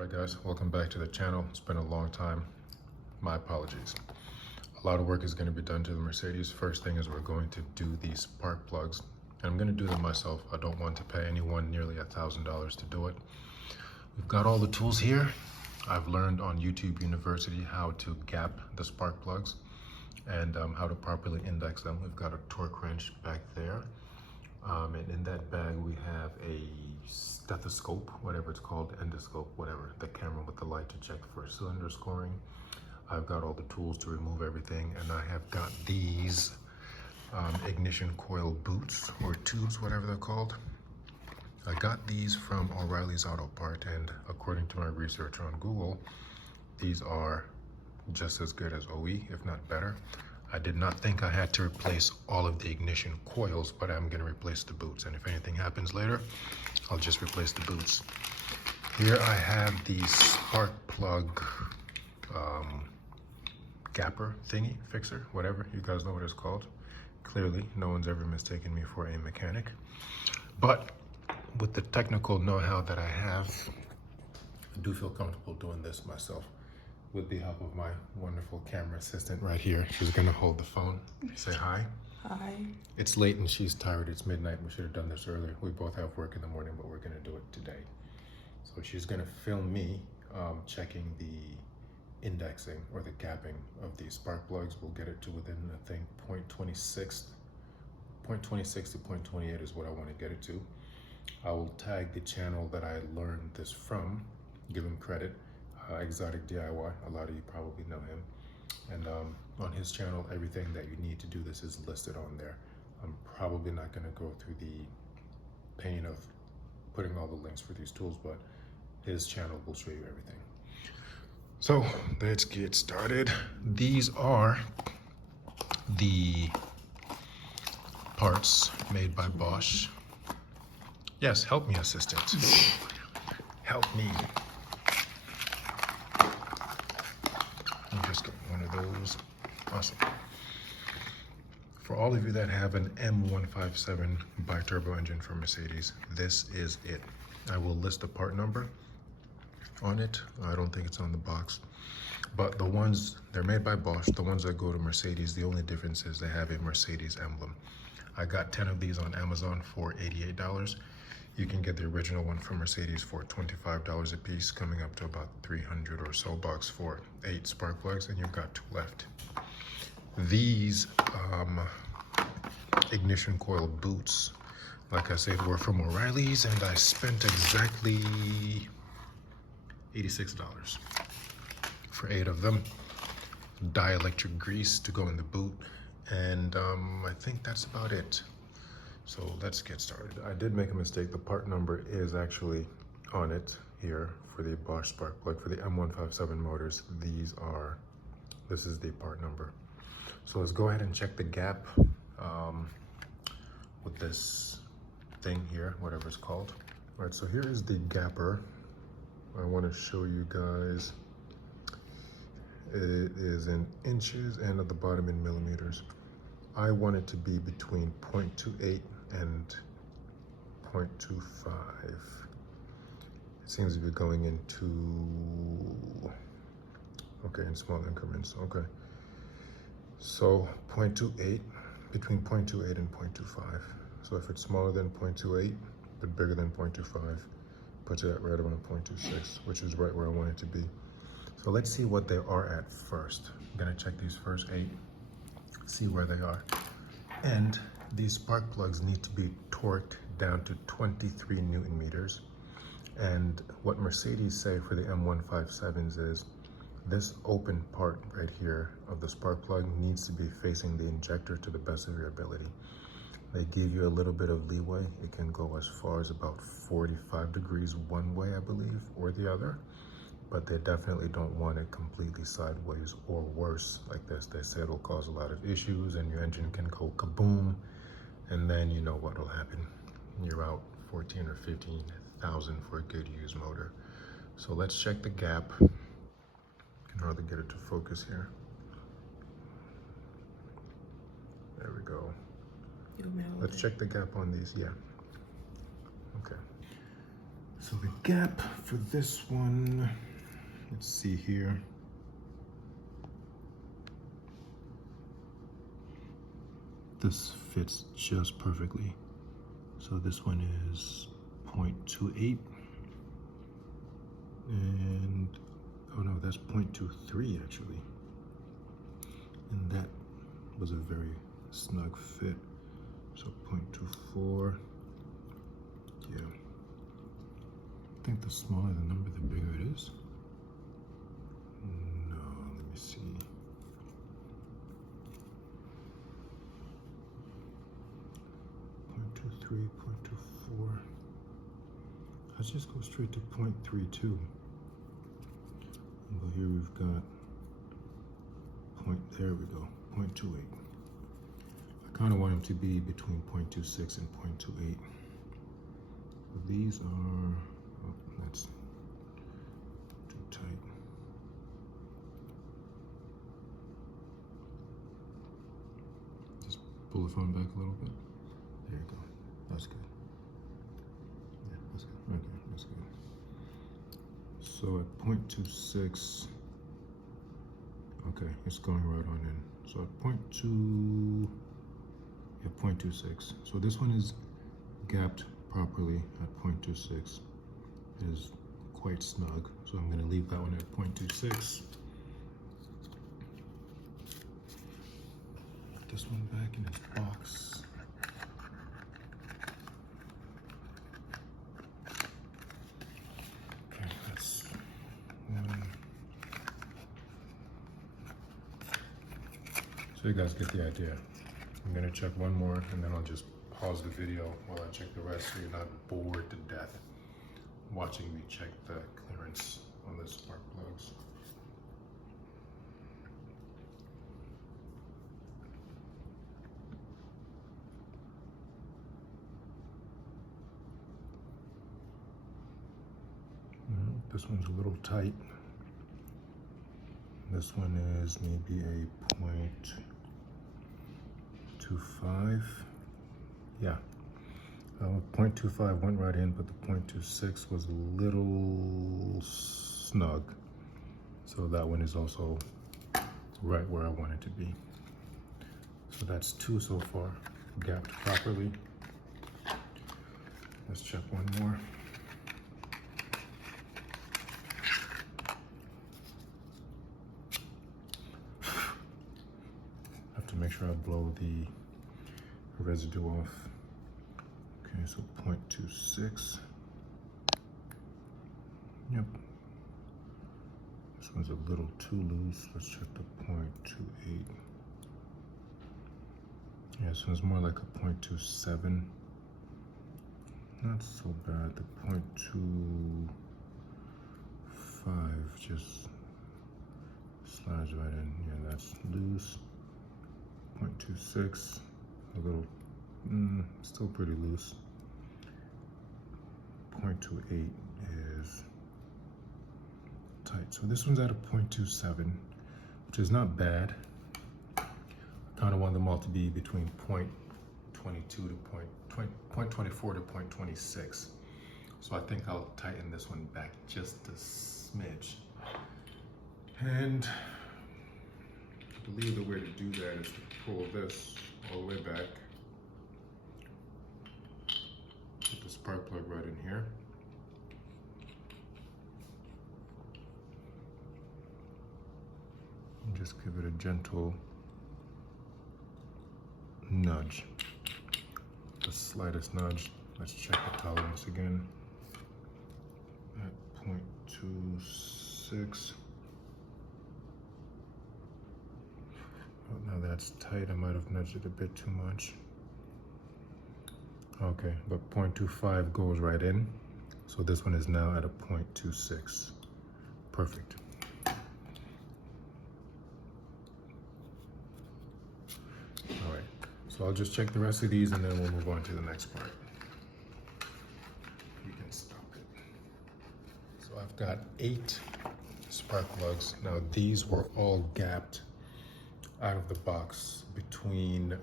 Alright guys, welcome back to the channel. It's been a long time. My apologies. A lot of work is going to be done to the Mercedes. First thing is we're going to do these spark plugs. And I'm going to do them myself. I don't want to pay anyone nearly $1,000 to do it. We've got all the tools here. I've learned on YouTube University how to gap the spark plugs and how to properly index them. We've got a torque wrench back there. And in that bag we have a stethoscope, whatever it's called, endoscope, whatever, the camera with the light to check for cylinder scoring. I've got all the tools to remove everything, and I have got these ignition coil boots or tubes, whatever they're called. I got these from O'Reilly's Auto Part, and according to my research on Google, these are just as good as OE, if not better. I did not think I had to replace all of the ignition coils, but I'm gonna replace the boots. And if anything happens later, I'll just replace the boots. Here I have the spark plug gapper thingy, fixer, whatever. You guys know what it's called. Clearly, no one's ever mistaken me for a mechanic. But with the technical know-how that I have, I do feel comfortable doing this myself. With the help of my wonderful camera assistant right here. She's gonna hold the phone. Say hi. Hi. It's late and she's tired. It's midnight. We should have done this earlier. We both have work in the morning, but we're gonna do it today. So she's gonna film me checking the indexing or the gapping of these spark plugs. We'll get it to within, I think, 0.26 to 0.28 is what I want to get it to. I will tag the channel that I learned this from, give him credit. Exotic DIY, a lot of you probably know him, and on his channel everything that you need to do this is listed on there. I'm probably not going to go through the pain of putting all the links for these tools, but his channel will show you everything. So let's get started. These are the parts made by Bosch. Yes, help me, assistant. Help me. Just get one of those. Awesome. For all of you that have an M157 bi-turbo engine from Mercedes, this is it. I will list the part number on it. I don't think it's on the box, but the ones, they're made by Bosch. The ones that go to Mercedes, the only difference is they have a Mercedes emblem. I got 10 of these on Amazon for $88. You can get the original one from Mercedes for $25 a piece, coming up to about 300 or so bucks for 8 spark plugs, and you've got 2 left. These ignition coil boots, like I said, were from O'Reilly's, and I spent exactly $86 for 8 of them. Dielectric grease to go in the boot, and I think that's about it. So let's get started. I did make a mistake. The part number is actually on it here for the Bosch spark plug for the M157 motors. This is the part number. So let's go ahead and check the gap with this thing here, whatever it's called. All right, so here is the gapper. I want to show you guys. It is in inches and at the bottom in millimeters. I want it to be between 0.28 and 0.25. It seems to be going into, okay, in small increments, okay. So 0.28, between 0.28 and 0.25. So if it's smaller than 0.28, but bigger than 0.25, puts it at right around 0.26, which is right where I want it to be. So let's see what they are at first. I'm gonna check these first 8, see where they are. And these spark plugs need to be torqued down to 23 Newton meters. And what Mercedes say for the M157s is this open part right here of the spark plug needs to be facing the injector to the best of your ability. They give you a little bit of leeway. It can go as far as about 45 degrees one way, I believe, or the other. But they definitely don't want it completely sideways or worse like this. They say it'll cause a lot of issues and your engine can go kaboom, and then you know what will happen. You're out 14 or 15,000 for a good used motor. So let's check the gap. Can hardly get it to focus here. There we go. Let's check the gap on these, yeah. Okay. So the gap for this one, let's see here. This fits just perfectly. So this one is 0.28 and, oh no, that's 0.23 actually. And that was a very snug fit. So 0.24, yeah. I think the smaller the number, the bigger it is. No, let me see. 0.23, 0.24. Let's just go straight to 0.32. Well, here we've got there we go, 0.28. I kind of want them to be between 0.26 and 0.28. But these are, oh, that's too tight. Just pull the phone back a little bit. There you go. That's good. Yeah, that's good. Okay, that's good. So at 0.26, okay, it's going right on in. So at 0.2, yeah, 0.26. So this one is gapped properly at 0.26. It is quite snug. So I'm gonna leave that one at 0.26. Put this one back in its box. Okay, that's one. So you guys get the idea. I'm gonna check one more and then I'll just pause the video while I check the rest so you're not bored to death watching me check the clearance on the spark plugs. This one's a little tight. This one is maybe a 0.25. Yeah, 0.25 went right in, but the 0.26 was a little snug. So that one is also right where I want it to be. So that's two so far, gapped properly. Let's check one more. Have to make sure I blow the residue off. Okay, so 0.26. Yep. This one's a little too loose. Let's check the 0.28. Yeah, this one's more like a 0.27. Not so bad. The 0.25 just slides right in. Yeah, that's loose. 0.26, a little, still pretty loose. 0.28 is tight. So this one's at a 0.27, which is not bad. I kind of want them all to be between 0.22 to 0.24 to 0.26. So I think I'll tighten this one back just a smidge. And I believe the way to do that is to pull this all the way back. Put the spark plug right in here. And just give it a gentle nudge. The slightest nudge. Let's check the tolerance again. At 0.26. Oh, now that's tight. I might have nudged it a bit too much. Okay, but 0.25 goes right in. So this one is now at a 0.26. Perfect. All right, so I'll just check the rest of these and then we'll move on to the next part. You can stop it. So I've got 8 spark plugs. Now these were all gapped out of the box between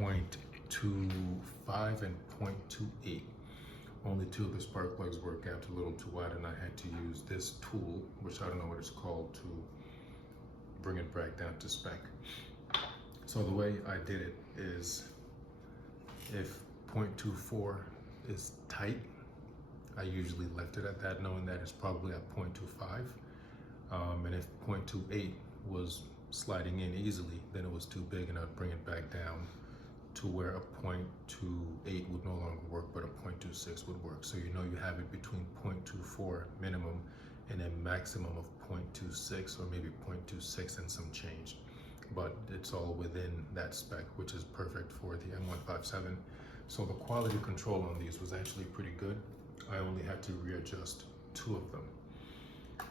0.25 and 0.28. only 2 of the spark plugs were gapped a little too wide, and I had to use this tool, which I don't know what it's called, to bring it back down to spec. So the way I did it is, if 0.24 is tight, I usually left it at that, knowing that it's probably at 0.25. And if 0.28 was sliding in easily, then it was too big, and I'd bring it back down to where a 0.28 would no longer work, but a 0.26 would work. So you know you have it between 0.24 minimum and a maximum of 0.26, or maybe 0.26 and some change. But it's all within that spec, which is perfect for the M157. So the quality control on these was actually pretty good. I only had to readjust 2 of them.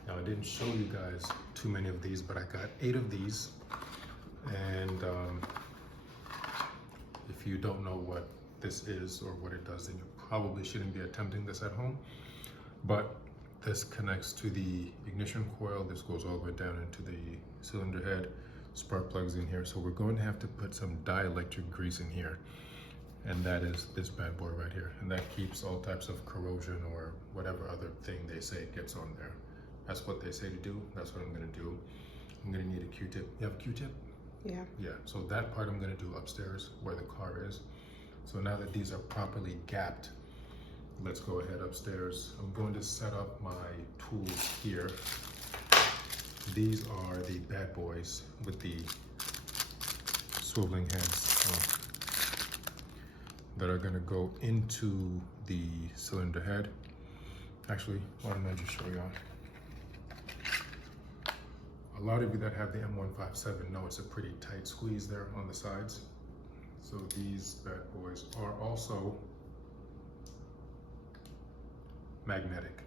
Now, I didn't show you guys too many of these, but I got 8 of these. And if you don't know what this is or what it does, then you probably shouldn't be attempting this at home. But this connects to the ignition coil. This goes all the way down into the cylinder head. Spark plugs in here. So we're going to have to put some dielectric grease in here. And that is this bad boy right here. And that keeps all types of corrosion or whatever other thing they say gets on there. That's what they say to do. That's what I'm gonna do. I'm gonna need a Q-tip. You have a Q-tip? Yeah. Yeah, so that part I'm gonna do upstairs where the car is. So now that these are properly gapped, let's go ahead upstairs. I'm going to set up my tools here. These are the bad boys with the swiveling heads that are gonna go into the cylinder head. Actually, why don't I just show y'all? A lot of you that have the M157 know it's a pretty tight squeeze there on the sides. So these bad boys are also magnetic,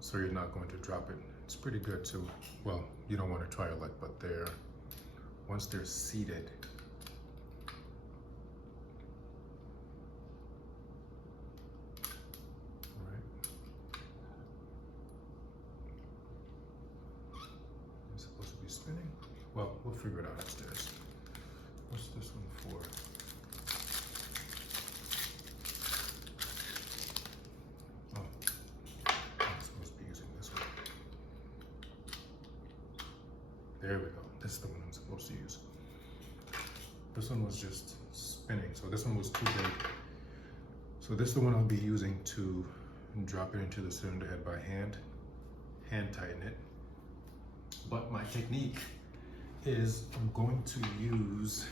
so you're not going to drop it. It's pretty good too. Well, you don't want to try your luck, but once they're seated, spinning? Well, we'll figure it out upstairs. What's this one for? Oh, I'm supposed to be using this one. There we go. This is the one I'm supposed to use. This one was just spinning, so this one was too big. So this is the one I'll be using to drop it into the cylinder head by hand tighten it. But my technique is I'm going to use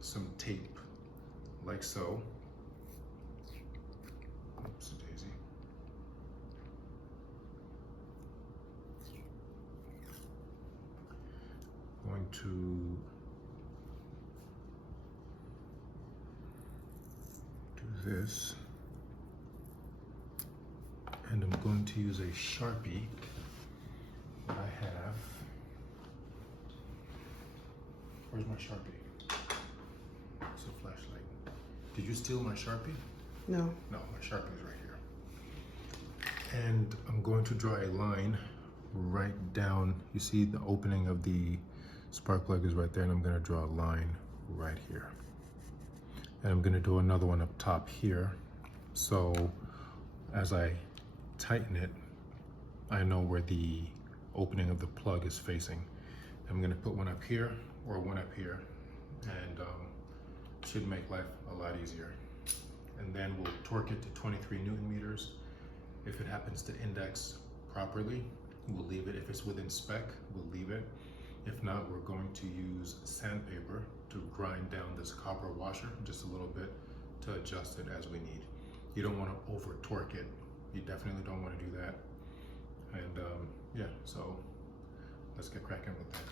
some tape, like so. Oops, daisy. Going to do this. And I'm going to use a Sharpie that I have. Where's my Sharpie? It's a flashlight. Did you steal my Sharpie? No. No, my Sharpie is right here. And I'm going to draw a line right down. You see the opening of the spark plug is right there, and I'm gonna draw a line right here. And I'm gonna do another one up top here. So as I tighten it, I know where the opening of the plug is facing. I'm gonna put one up here or one up here, and should make life a lot easier. And then we'll torque it to 23 Newton meters. If it happens to index properly, we'll leave it. If it's within spec, we'll leave it. If not, we're going to use sandpaper to grind down this copper washer just a little bit to adjust it as we need. You don't want to over torque it. You definitely don't want to do that. And yeah, so let's get cracking with that.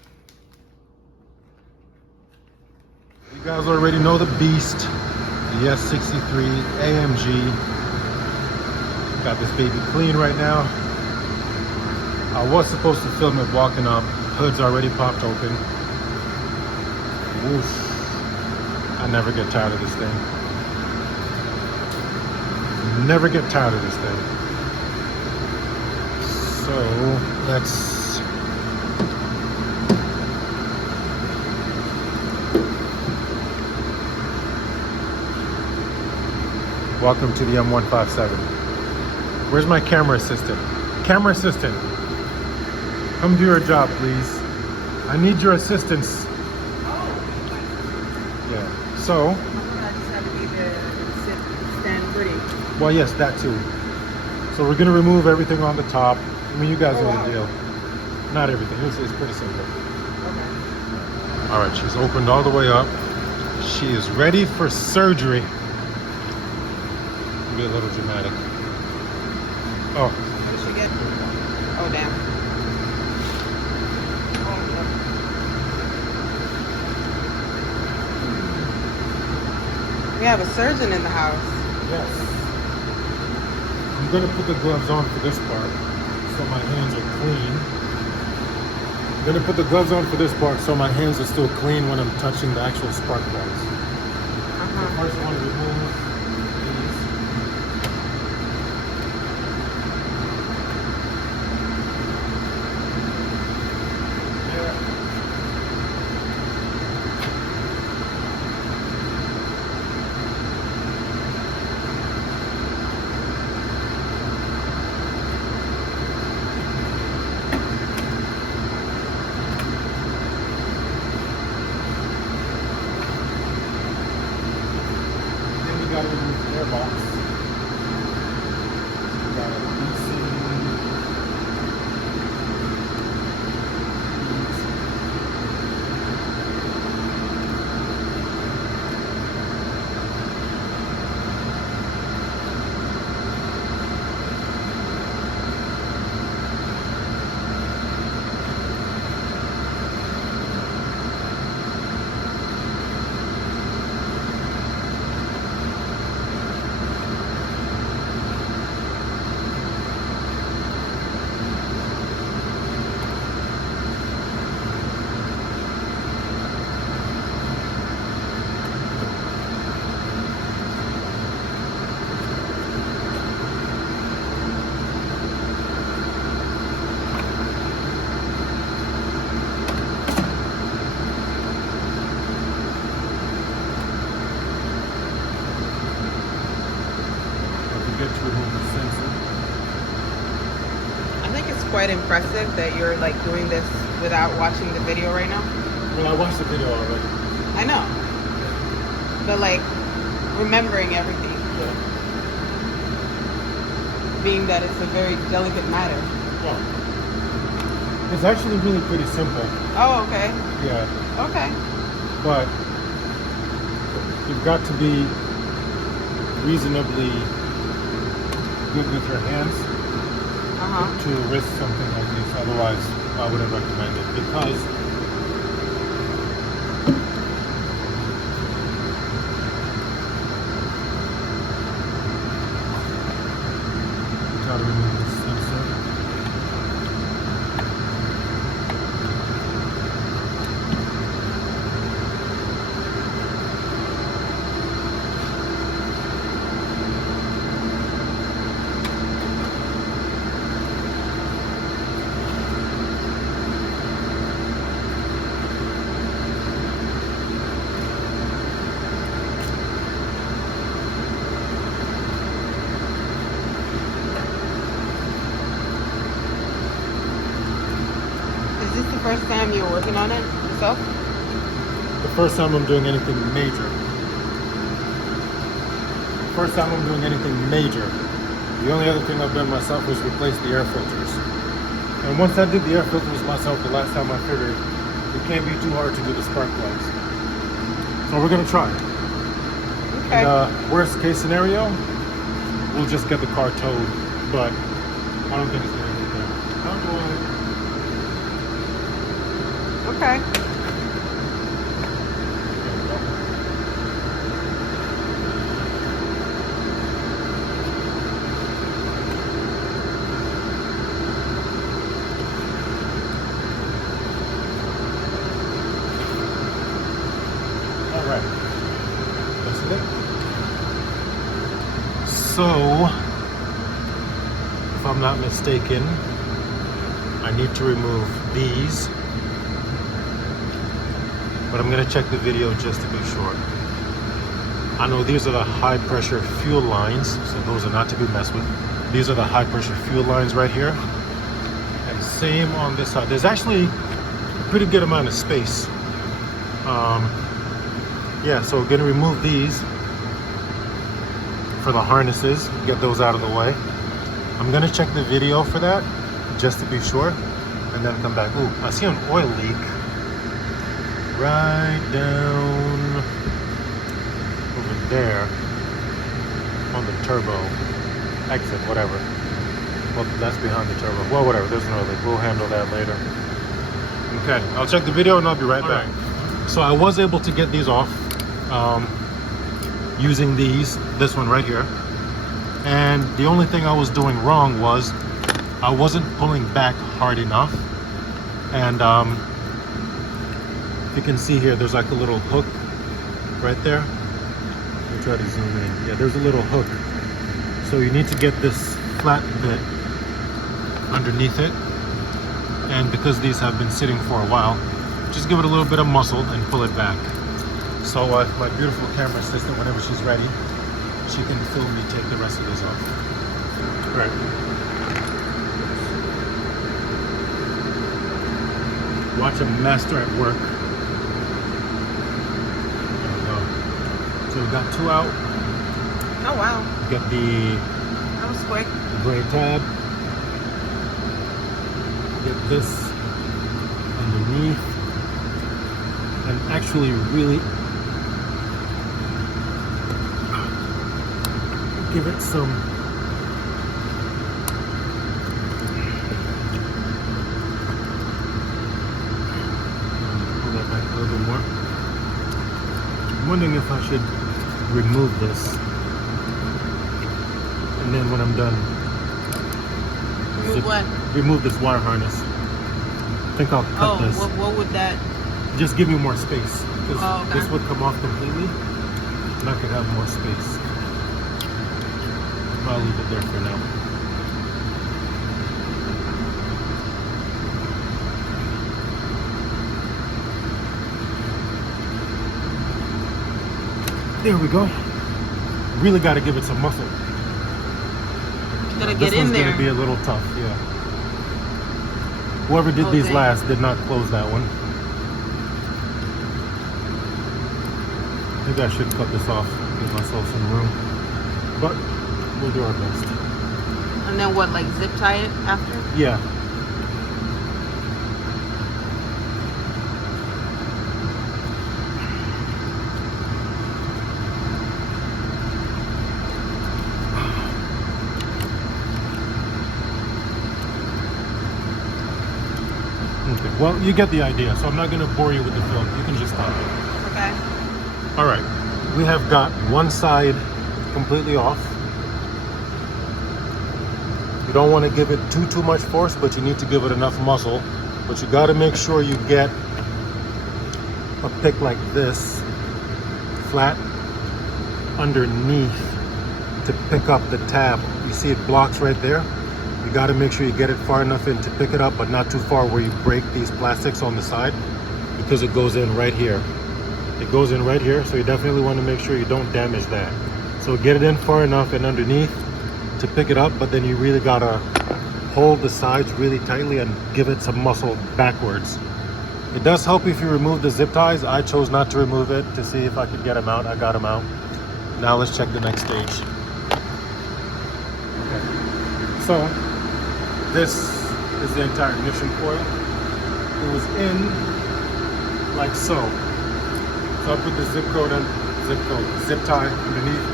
You guys already know the beast, the S63 AMG. Got this baby clean right now. I was supposed to film it walking up. Hood's already popped open. Woof. I never get tired of this thing. Never get tired of this thing. So let's welcome to the M157. Where's my camera assistant? Camera assistant, come do your job, please. I need your assistance. Yeah. So. I just have to be the stand footing. Well, yes, that too. So we're gonna remove everything on the top. I mean, you guys know the deal. Not everything. It's pretty simple. Okay. All right, she's opened all the way up. She is ready for surgery. Be a little dramatic. Oh. What did she get? Oh, damn. We have a surgeon in the house. Yes. I'm gonna put the gloves on for this part, so my hands are clean. I'm gonna put the gloves on for this part, so my hands are still clean when I'm touching the actual spark plugs. So first, I want to remove these. Got to remove the airbox. Got a DC. To remove the sensor. I think it's quite impressive that you're like doing this without watching the video right now. Well, I watched the video already. I know. But like remembering everything. Yeah. Being that it's a very delicate matter. Well, it's actually really pretty simple. Oh, okay. Yeah. Okay. But you've got to be reasonably good with your hands to risk something like this. Otherwise, I wouldn't recommend it because you gotta remove the sensor. Is this the first time you're working on it yourself? The first time I'm doing anything major. First time I'm doing anything major. The only other thing I've done myself was replace the air filters. And once I did the air filters myself the last time, I figured it can't be too hard to do the spark plugs. So we're gonna try. Okay. And, worst case scenario, we'll just get the car towed, but I don't think it's gonna get there. I'm going. Okay. All right. This is it. So, if I'm not mistaken, I need to remove these. But I'm gonna check the video just to be sure. I know these are the high pressure fuel lines, so those are not to be messed with. These are the high pressure fuel lines right here. And same on this side. There's actually a pretty good amount of space. Yeah, so we're gonna remove these for the harnesses, get those out of the way. I'm gonna check the video for that, just to be sure, and then come back. Ooh, I see an oil leak right down over there on the turbo exit, whatever. Well, that's behind the turbo. Well, whatever, there's an oil leak. We'll handle that later. Okay, I'll check the video and I'll be right back. So I was able to get these off using this one right here. And the only thing I was doing wrong was I wasn't pulling back hard enough. And if you can see here, there's like a little hook right there. Let me try to zoom in. Yeah, there's a little hook. So you need to get this flat bit underneath it. And because these have been sitting for a while, just give it a little bit of muscle and pull it back. So my beautiful camera assistant, whenever she's ready, she can film me take the rest of this off. All right. Watch a master at work. There we go. So we've got two out. Oh wow. Get the That was quick. gray tab. Get this underneath. And actually really give it some pull that back a little bit more. I'm wondering if I should remove this, and then when I'm done, Remove what? remove this wire harness. I think I'll cut this. What would that? Just give me more space, because okay. this would come off completely and I could have more space. I'll leave it there for now. There we go. Really got to give it some muscle. You gotta get This in one's there. gonna be a little tough, yeah. Whoever did these last did not close that one. Maybe I should cut this off, give myself some room. But we'll do our best. And then what, like zip tie it after? Yeah. Okay, well, you get the idea, so I'm not going to bore you with the film. You can just stop it. Okay. All right, we have got one side completely off. You don't want to give it too much force, but you need to give it enough muscle. But you got to make sure you get a pick like this flat underneath to pick up the tab. You see it blocks right there. You got to make sure you get it far enough in to pick it up, but not too far where you break these plastics on the side, because it goes in right here. It goes in right here, so you definitely want to make sure you don't damage that. So get it in far enough and underneath to pick it up, but then you really gotta hold the sides really tightly and give it some muscle backwards. It does help if you remove the zip ties. I chose not to remove it to see if I could get them out. I got them out. Now let's check the next stage. Okay. So this is the entire ignition coil. It was in like so. So I put the zip tie underneath.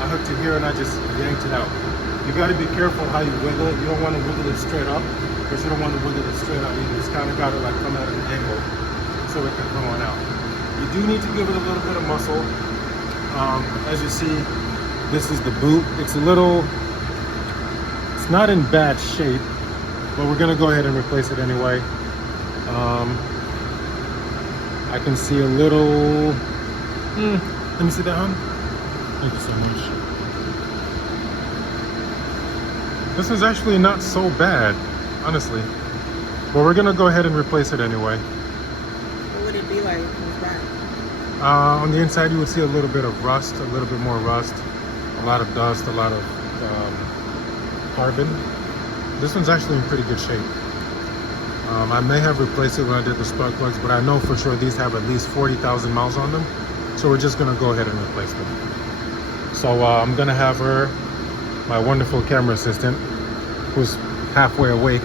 I hooked it here and I just yanked it out. You got to be careful how you wiggle it. You don't want to wiggle it straight up, but you don't want to wiggle it straight out either. It's kind of got to like come at an angle so it can come on out. You do need to give it a little bit of muscle. As you see, this is the boot. It's not in bad shape, but we're gonna go ahead and replace it anyway. I can see a little, let me see that, hon. Thank you so much. This is actually not so bad, honestly. But we're gonna go ahead and replace it anyway. What would it be like if it was back? On the inside, you would see a little bit of rust, a little bit more rust, a lot of dust, a lot of carbon. This one's actually in pretty good shape. I may have replaced it when I did the spark plugs, but I know for sure these have at least 40,000 miles on them. So we're just gonna go ahead and replace them. So I'm gonna have her, my wonderful camera assistant, who's halfway awake,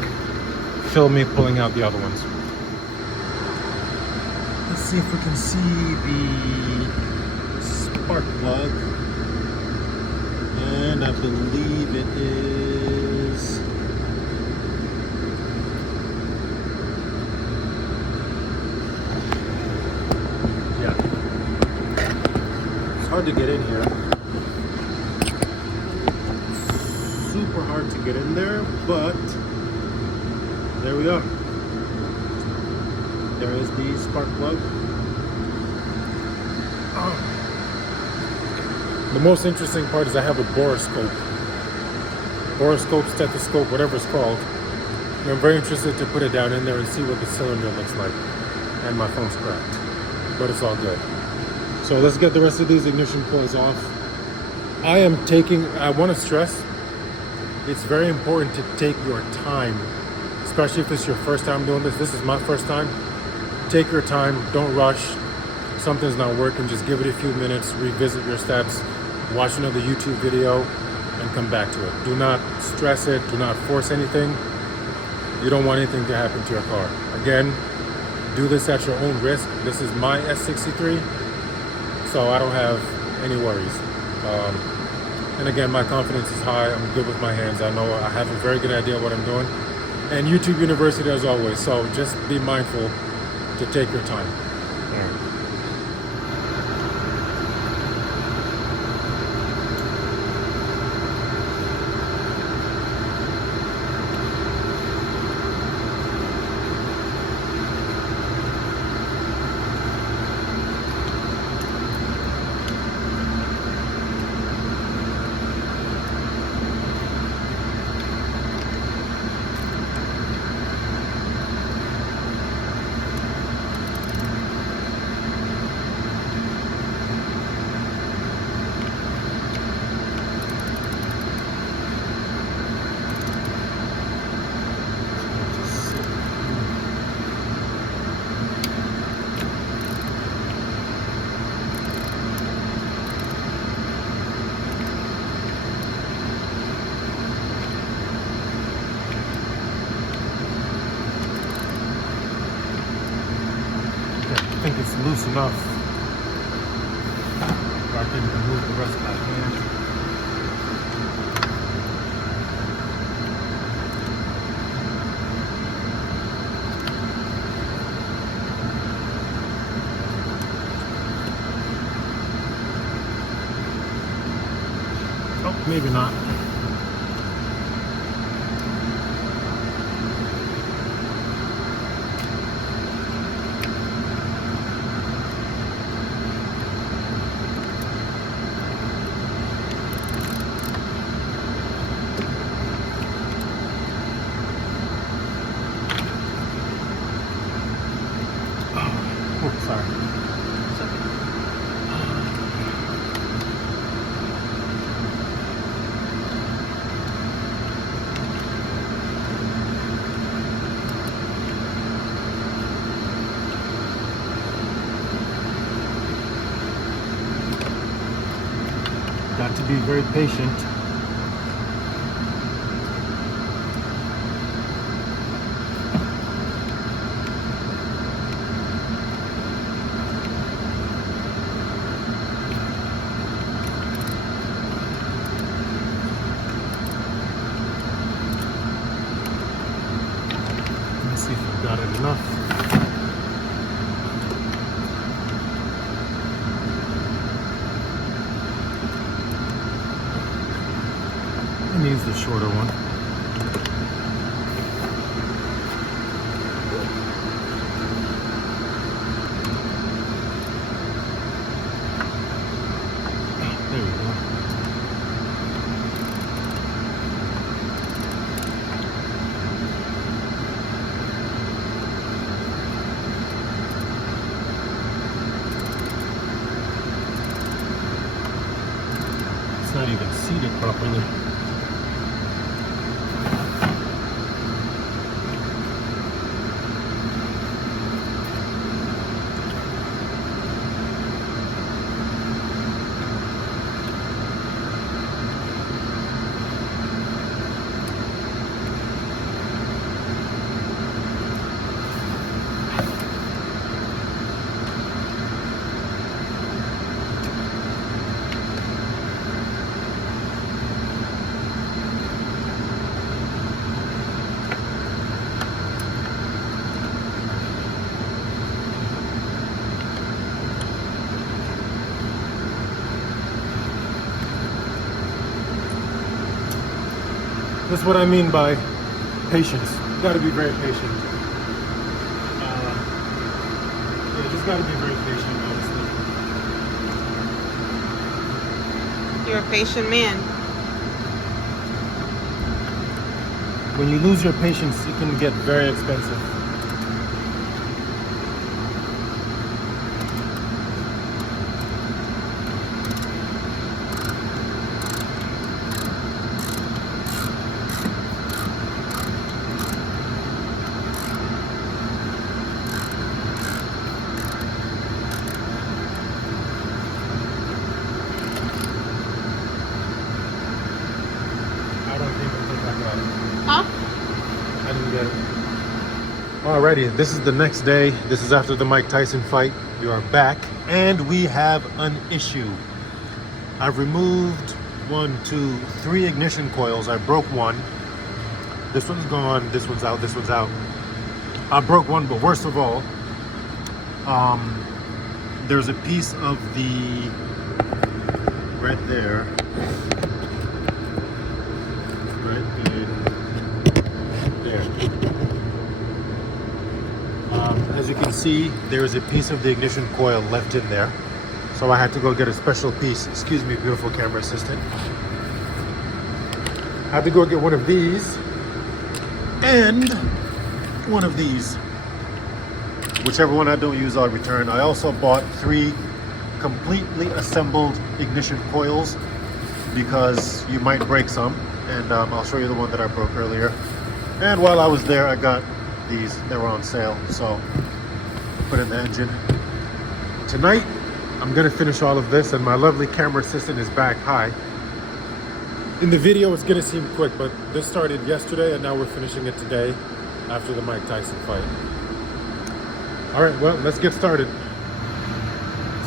film me pulling out the other ones. Let's see if we can see the spark plug. And I believe it is... yeah. It's hard to get in here. Super hard to get in there, but there we are. There is the spark plug. The most interesting part is I have a borescope, stethoscope, whatever it's called. And I'm very interested to put it down in there and see what the cylinder looks like. And my phone's cracked, but it's all good. So let's get the rest of these ignition coils off. I want to stress, it's very important to take your time, especially if it's your first time doing this. This is my first time. Take your time, don't rush. If something's not working, just give it a few minutes, revisit your steps, watch another YouTube video, and come back to it. Do not stress it, do not force anything. You don't want anything to happen to your car. Again, do this at your own risk. This is my S63, so I don't have any worries. And again, my confidence is high. I'm good with my hands. I know I have a very good idea what I'm doing. And YouTube University as always, so just be mindful to take your time. All right. I think it's loose enough. I can remove the rest by hand. Oh, maybe not. Oh, sorry. Got to be very patient. Let's see if we've got it enough. It needs the shorter one. There we go. It's not even seated properly. That's what I mean by patience. You gotta be very patient. Yeah, just gotta be very patient, honestly. You're a patient man. When you lose your patience, it can get very expensive. Alrighty, this is the next day. This is after the Mike Tyson fight. We are back and we have an issue. I've removed 3 ignition coils. I broke one. This one's gone, this one's out, this one's out. I broke one, but worst of all, there's a piece of the, right there, right there. As you can see, there is a piece of the ignition coil left in there. So I had to go get a special piece. Excuse me, beautiful camera assistant. I had to go get one of these and one of these. Whichever one I don't use, I'll return. I also bought 3 completely assembled ignition coils because you might break some. And I'll show you the one that I broke earlier. And while I was there, I got these. They were on sale, so put in the engine. Tonight, I'm gonna finish all of this, and my lovely camera assistant is back. Hi. In the video, it's gonna seem quick, but this started yesterday, and now we're finishing it today after the Mike Tyson fight. All right, well, let's get started.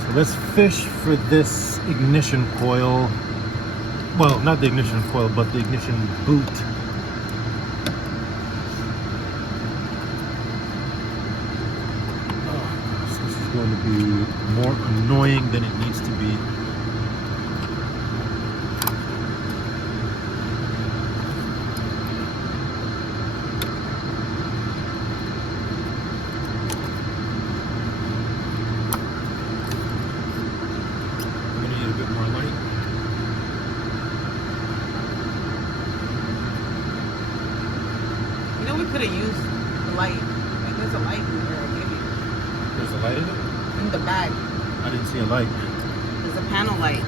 So let's fish for this ignition coil. Well, not the ignition coil, but the ignition boot. Going to be more annoying than it needs to be. I'm going to need a bit more light. You know, we could have used the light. Like, there's a light in there. I'll give you. There's a light in it? In the bag. I didn't see a light. There's a panel light.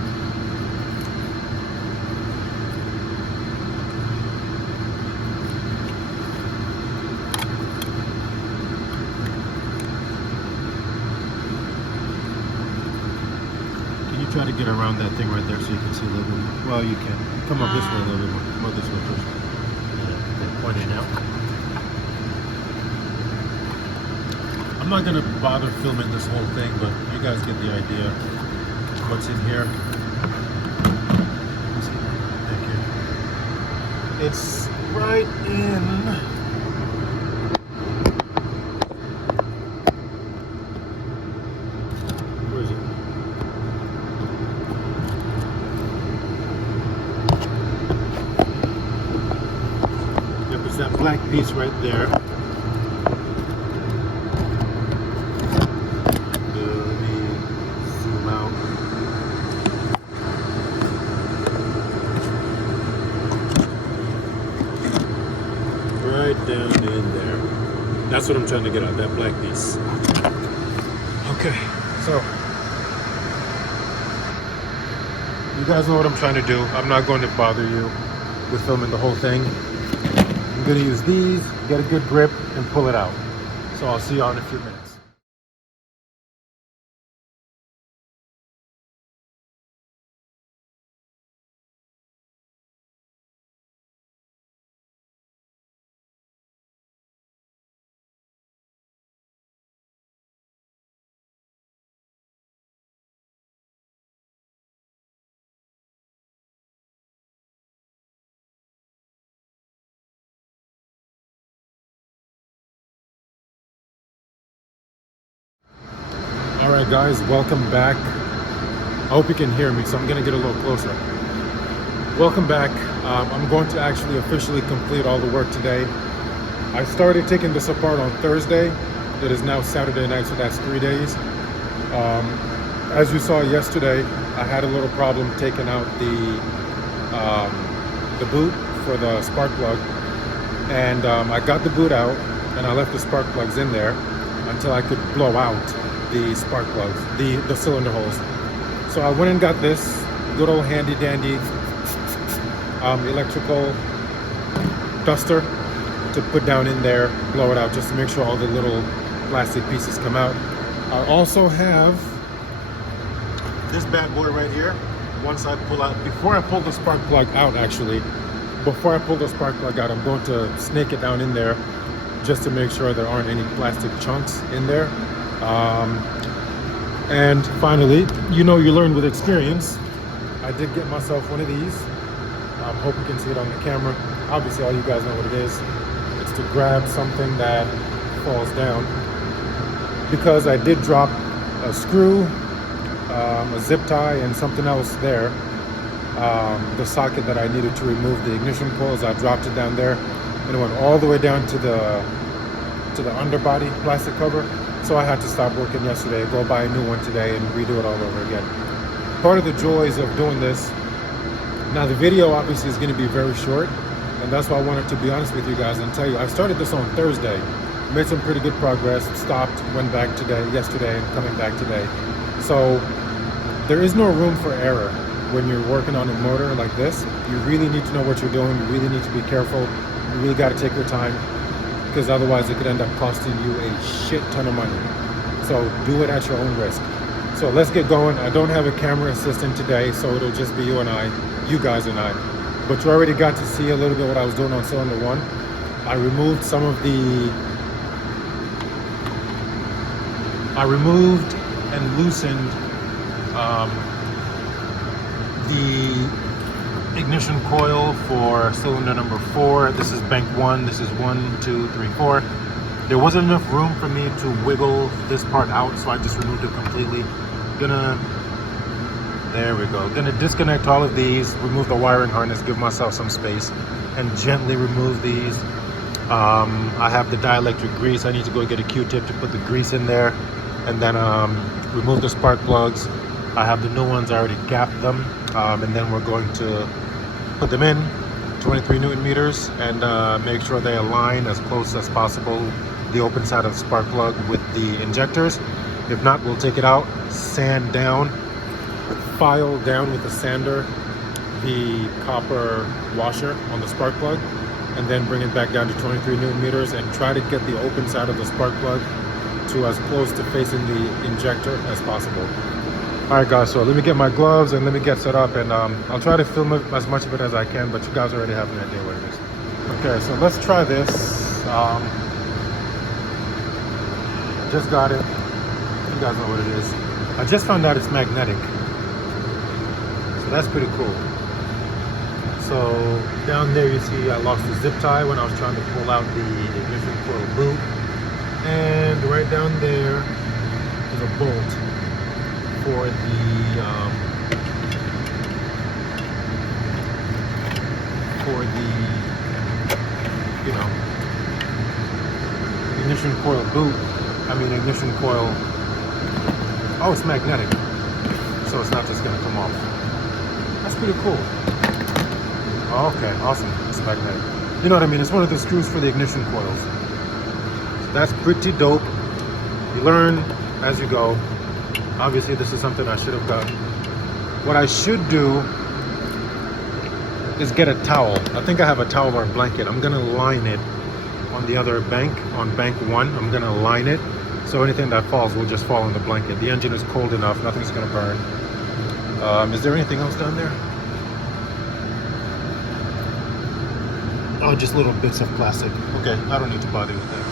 Can you try to get around that thing right there so you can see a little bit more? Well, you can. Come up this way a little bit more. Come up this way first. Yeah, point it out. I'm not gonna bother filming this whole thing, but you guys get the idea. What's in here? Thank you. It's right in. Where is it? Yep, it's that black piece right there. Down in there. That's what I'm trying to get out, that black piece. Okay, so you guys know what I'm trying to do. I'm not going to bother you with filming the whole thing. I'm going to use these, get a good grip, and pull it out. So I'll see you all in a few minutes. Alright guys, welcome back. I hope you can hear me, so I'm gonna get a little closer. Welcome back. I'm going to actually officially complete all the work today. I started taking this apart on Thursday. It is now Saturday night, so that's 3 days. As you saw yesterday, I had a little problem taking out the boot for the spark plug, and I got the boot out and I left the spark plugs in there until I could blow out the spark plugs, the cylinder holes. So I went and got this good old handy dandy electrical duster to put down in there, blow it out just to make sure all the little plastic pieces come out. I also have this bad boy right here. Once I pull out, before I pull the spark plug out actually, before I pull the spark plug out, I'm going to snake it down in there just to make sure there aren't any plastic chunks in there. And finally, you know, you learn with experience. I did get myself one of these. I hope you can see it on the camera. Obviously, all you guys know what it is. It's to grab something that falls down. Because I did drop a screw, a zip tie, and something else there. The socket that I needed to remove the ignition coils, I dropped it down there, and it went all the way down to the underbody plastic cover. So I had to stop working yesterday, go buy a new one today, and redo it all over again. Part of the joys of doing this, now the video obviously is going to be very short, and that's why I wanted to be honest with you guys and tell you I started this on Thursday, made some pretty good progress, stopped, went back yesterday, and coming back today. So there is no room for error when you're working on a motor like this. You really need to know what you're doing. You really need to be careful. You really got to take your time, because otherwise it could end up costing you a shit ton of money. So do it at your own risk. So let's get going. I don't have a camera assistant today, so it'll just be you guys and I. But you already got to see a little bit what I was doing on cylinder one. I removed and loosened the ignition coil for cylinder number 4. This is bank 1. This is 1, 2, 3, 4. There wasn't enough room for me to wiggle this part out, so I just removed it completely. There we go. Gonna disconnect all of these, remove the wiring harness, give myself some space, and gently remove these. I have the dielectric grease. I need to go get a Q-tip to put the grease in there, and then remove the spark plugs. I have the new ones, I already gapped them, and then we're going to put them in 23 Newton meters and make sure they align as close as possible, the open side of the spark plug with the injectors. If not, we'll take it out, sand down, file down with the sander the copper washer on the spark plug, and then bring it back down to 23 Newton meters and try to get the open side of the spark plug to as close to facing the injector as possible. Alright guys, so let me get my gloves and let me get set up, and I'll try to film as much of it as I can, but you guys already have an idea what it is. Okay, so let's try this. Just got it. You guys know what it is. I just found out it's magnetic. So that's pretty cool. So down there you see I lost the zip tie when I was trying to pull out the ignition coil boot. And right down there is a bolt for the ignition coil boot. Ignition coil. Oh, it's magnetic, so it's not just gonna come off. That's pretty cool. Okay, awesome. It's magnetic. You know what I mean? It's one of the screws for the ignition coils. So that's pretty dope. You learn as you go. Obviously, this is something I should have done. What I should do is get a towel. I think I have a towel or a blanket. I'm gonna line it on the other bank, on bank 1. I'm gonna line it, so anything that falls will just fall on the blanket. The engine is cold enough, nothing's gonna burn. Is there anything else down there? Oh, just little bits of plastic. Okay, I don't need to bother with that.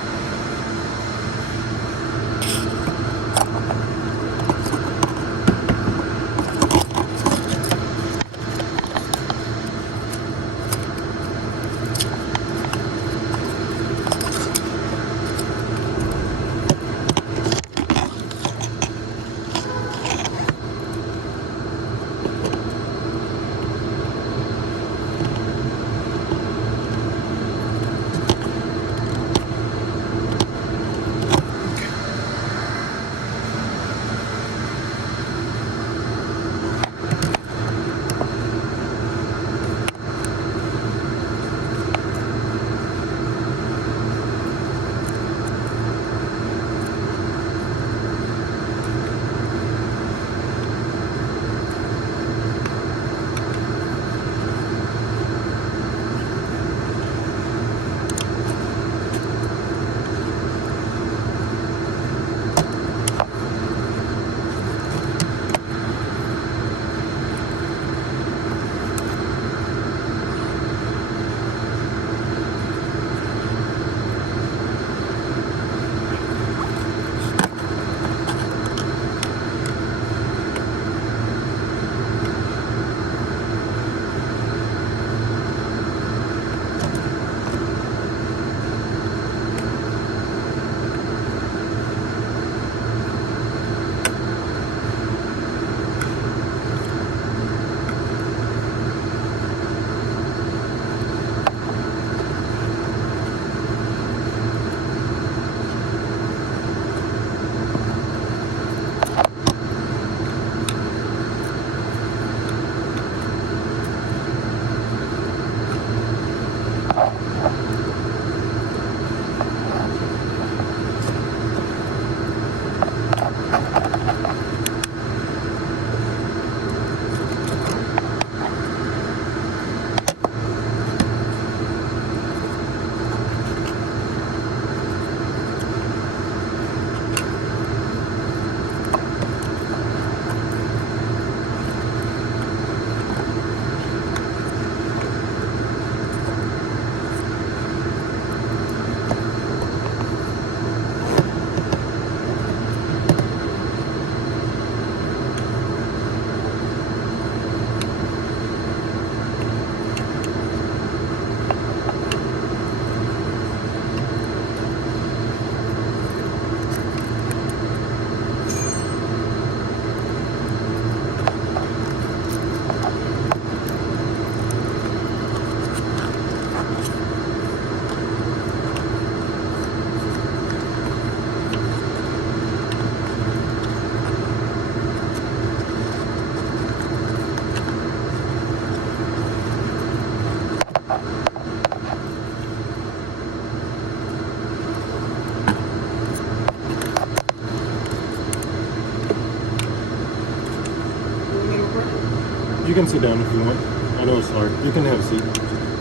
You can sit down if you want. I know it's hard. You can have a seat.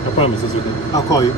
I promise it's okay. I'll call you.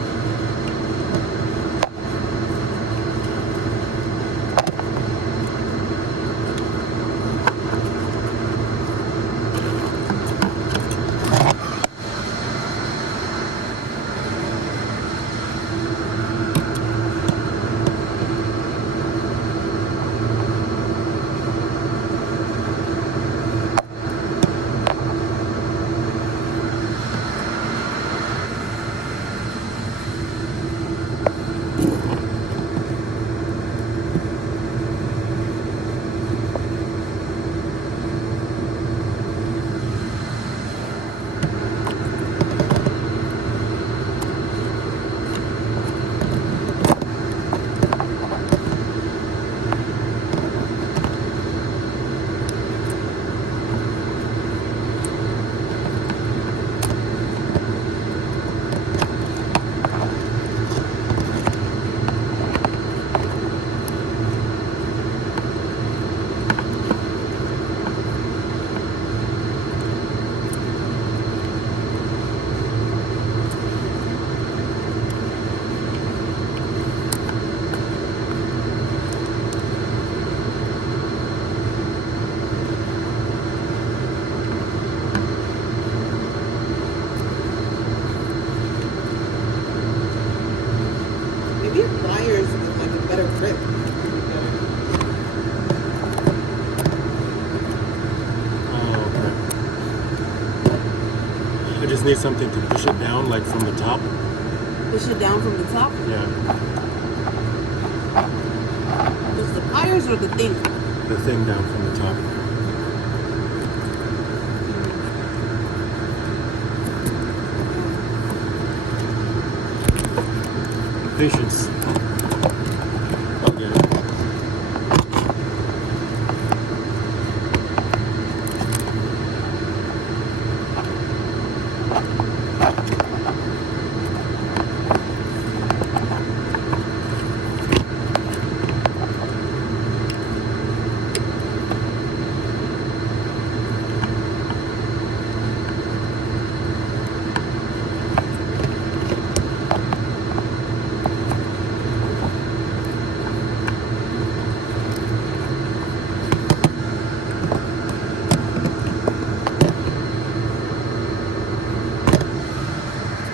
Maybe pliers with like a better grip. Oh, okay. I just need something to push it down, like from the top. Push it down from the top? Yeah. Just the pliers or the thing? The thing down from the top. Patience. I'll get it.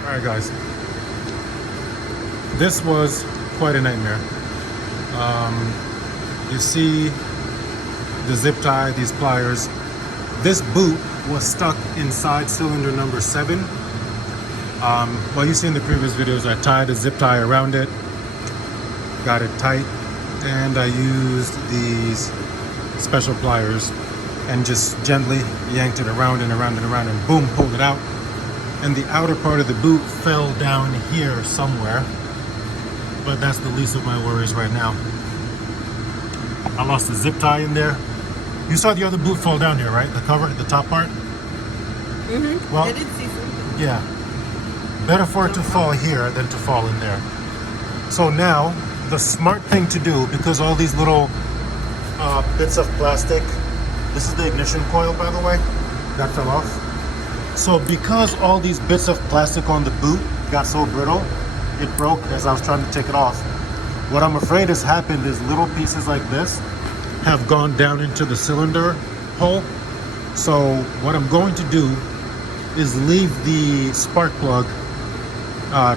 Alright guys, this was quite a nightmare. You see the zip tie, these pliers. This boot was stuck inside cylinder number 7. Well, you see in the previous videos, I tied a zip tie around it, got it tight, and I used these special pliers and just gently yanked it around and around and around and boom, pulled it out. And the outer part of the boot fell down here somewhere, but that's the least of my worries right now. I lost the zip tie in there. You saw the other boot fall down here, right? The cover, the top part? Mm-hmm. Well, I did see something. yeah. Better for it to fall here than to fall in there. So now, the smart thing to do, because all these little bits of plastic, this is the ignition coil, by the way, that fell off. So because all these bits of plastic on the boot got so brittle, it broke as I was trying to take it off. What I'm afraid has happened is little pieces like this have gone down into the cylinder hole. So what I'm going to do is leave the spark plug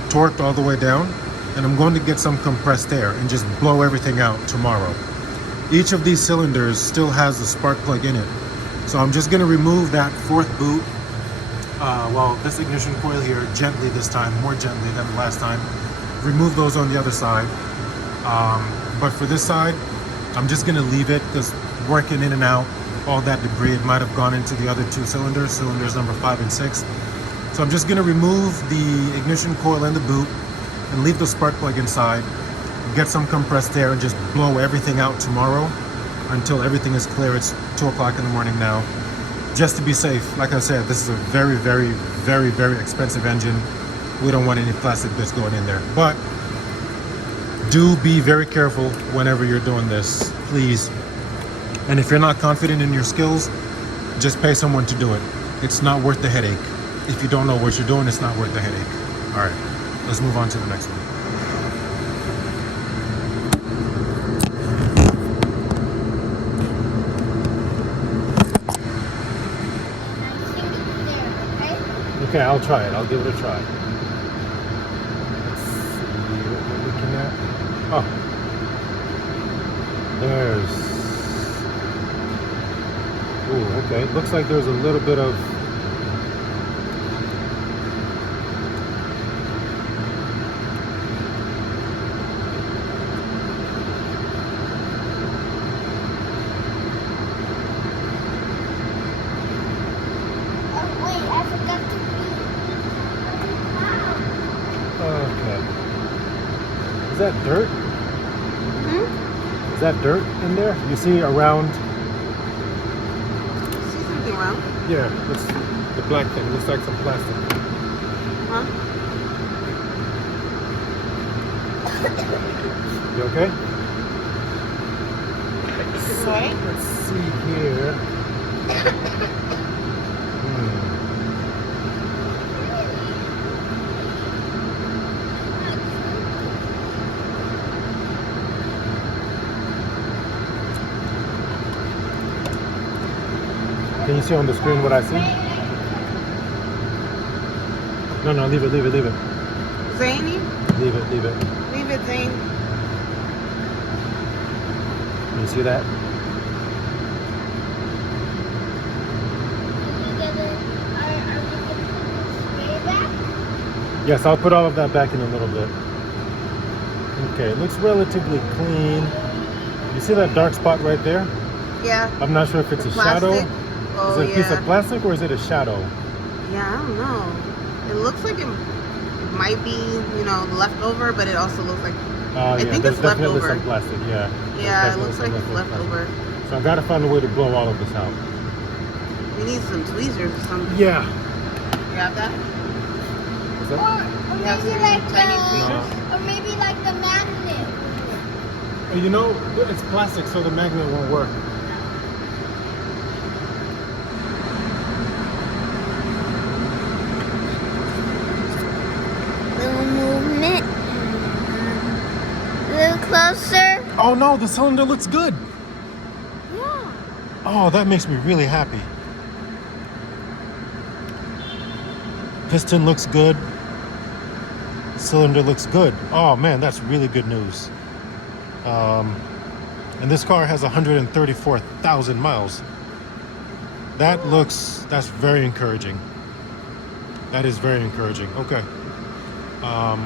torqued all the way down, and I'm going to get some compressed air and just blow everything out tomorrow. Each of these cylinders still has a spark plug in it. So I'm just going to remove that fourth boot. Well, this ignition coil here, gently this time, more gently than the last time. Remove those on the other side. But for this side, I'm just gonna leave it because working in and out, all that debris, it might have gone into the other two cylinders, cylinders number 5 and 6. So I'm just gonna remove the ignition coil and the boot and leave the spark plug inside, get some compressed air and just blow everything out tomorrow until everything is clear. It's 2 o'clock in the morning now. Just to be safe, like I said, this is a very, very, very, very expensive engine. We don't want any plastic bits going in there. But do be very careful whenever you're doing this, please. And if you're not confident in your skills, just pay someone to do it. it's not worth the headache. If you don't know what you're doing, it's not worth the headache. All right, let's move on to the next one. Okay, I'll try it. I'll give it a try. Let's see what we're looking at. Oh, there's. Ooh, okay. Looks like there's a little bit of. Okay. Is that dirt? Hmm? Is that dirt in there? You see around? See something wrong? Yeah, it's the black thing. It looks like some plastic. Huh? You okay? Right? Let's see here. Can you see on the screen what I see? No, no, leave it, leave it, leave it. Zany? Leave it, leave it. Leave it, Zane. Can you see that? Yes, I'll put all of that back in a little bit. Okay, it looks relatively clean. You see that dark spot right there? Yeah. I'm not sure if it's a Plastic? shadow. Oh, Is it a piece yeah. of plastic or is it a shadow? Yeah, I don't know. It looks like it might be, you know, leftover, but it also looks like. I think there's it's definitely leftover. some plastic, yeah. Yeah, it looks like it's leftover. So I've got to find a way to blow all of this out. We need some tweezers or something. Yeah. You have that? Is that? Or Yeah, maybe some like tiny the, tweezers. or maybe like the magnet. You know, it's plastic, so the magnet won't work. Little movement. A little closer. Oh no, the cylinder looks good. Yeah. Oh, that makes me really happy. Piston looks good. Cylinder looks good. Oh man, that's really good news. And this car has 134,000 miles. That's very encouraging. That is very encouraging. Okay. Wow.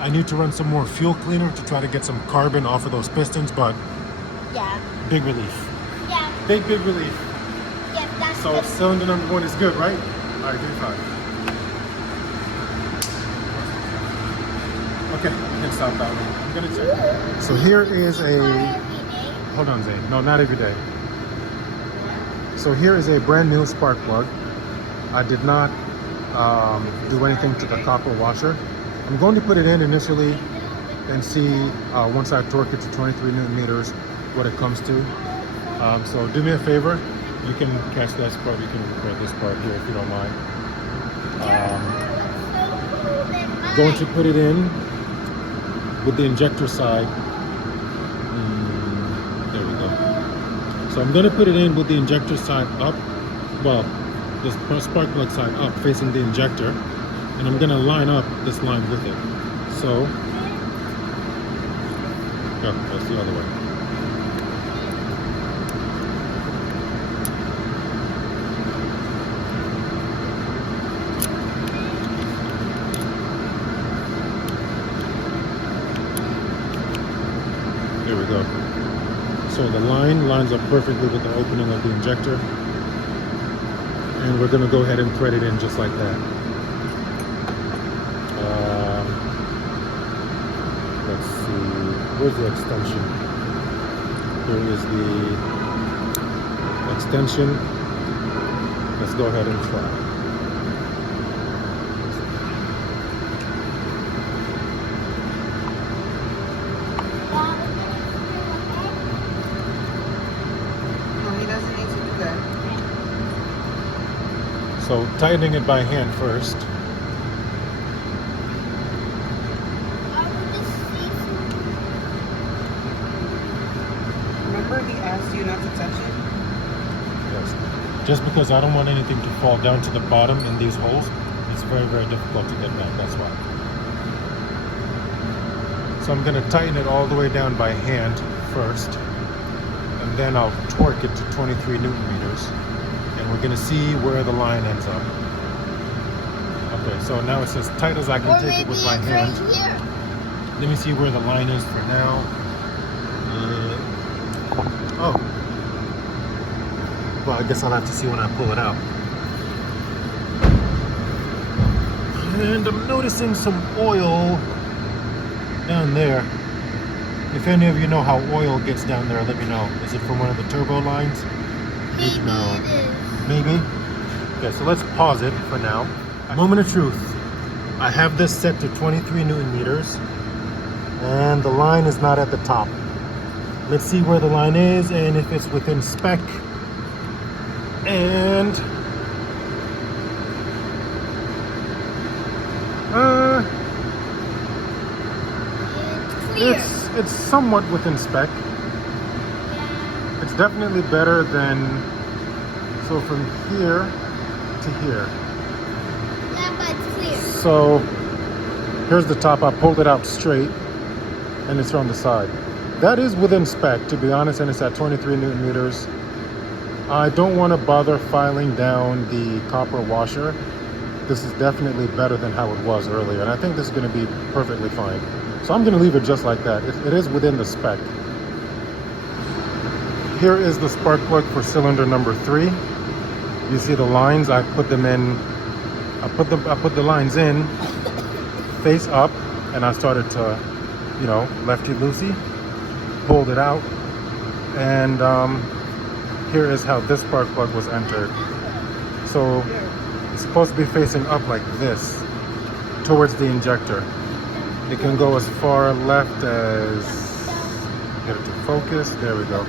I need to run some more fuel cleaner to try to get some carbon off of those pistons, but Yeah. big relief. Yeah. Big relief. Yes, that's So good. cylinder number 1 is good, right? All right, give me 5. Okay, you can stop that one. I'm gonna check. So here is hold on, Zane. No, not every day. So here is a brand new spark plug. I did not do anything to the copper washer. I'm going to put it in initially and see once I torque it to 23 Newton meters what it comes to. So do me a favor. You can catch this part. You can record this part here if you don't mind. Going to put it in with the injector side. There we go. So I'm going to put it in with the injector side up. Well, the spark plug side up, facing the injector, and I'm going to line up this line with it. So, that's the other way. There we go. So the line lines up perfectly with the opening of the injector. And we're going to go ahead and thread it in just like that. Let's see, where's the extension? Here is the extension. Let's go ahead and try. No, he doesn't need to do that. So tightening it by hand first. Remember he asked you not to touch it? Yes. Just because I don't want anything to fall down to the bottom in these holes, it's very, very difficult to get back, that's why. So I'm going to tighten it all the way down by hand first, and then I'll torque it to 23 Newton meters, and we're going to see where the line ends up. Okay, so now it's as tight as I can take it with my hand. Right here. Let me see where the line is for now. Oh. Well, I guess I'll have to see when I pull it out. And I'm noticing some oil down there. If any of you know how oil gets down there, let me know. Is it from one of the turbo lines? Maybe No. it is. Maybe? Okay, so let's pause it for now. Moment of truth. I have this set to 23 Newton meters, and the line is not at the top. Let's see where the line is and if it's within spec. And Clear. it's somewhat within spec. It's definitely better than, so from here to here. Yeah, but it's clear. So here's the top. I pulled it out straight and it's on the side. That is within spec, to be honest, and it's at 23 Newton meters. I don't want to bother filing down the copper washer. This is definitely better than how it was earlier, and I think this is going to be perfectly fine. So I'm going to leave it just like that. It is within the spec. Here is the spark plug for cylinder number 3. You see the lines, I put them in, I put the lines in face up, and I started to, you know, lefty-loosey, pulled it out, and here is how this spark plug was entered. So it's supposed to be facing up like this, towards the injector. It can go as far left as, get it to focus, there we go.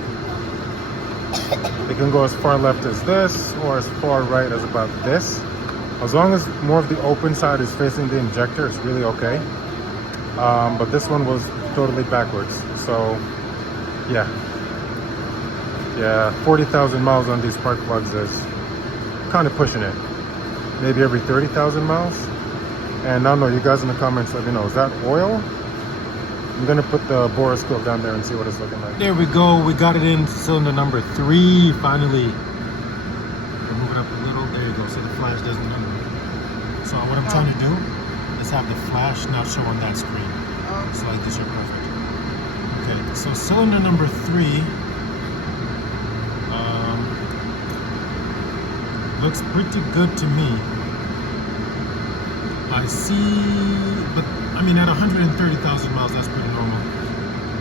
It can go as far left as this, or as far right as about this. As long as more of the open side is facing the injector, it's really okay. But this one was totally backwards, so yeah. Yeah, 40,000 miles on these spark plugs is kind of pushing it. Maybe every 30,000 miles. And I don't know, you guys in the comments let me know, is that oil? I'm gonna put the borescope down there and see what it's looking like. There we go, we got it in cylinder number 3, finally. Move it up a little, there you go, so the flash doesn't know. So what I'm trying to do is have the flash not show on that screen. So like this, you're perfect. Okay, so cylinder number 3 looks pretty good to me. I see, but I mean at 130,000 miles, that's pretty normal.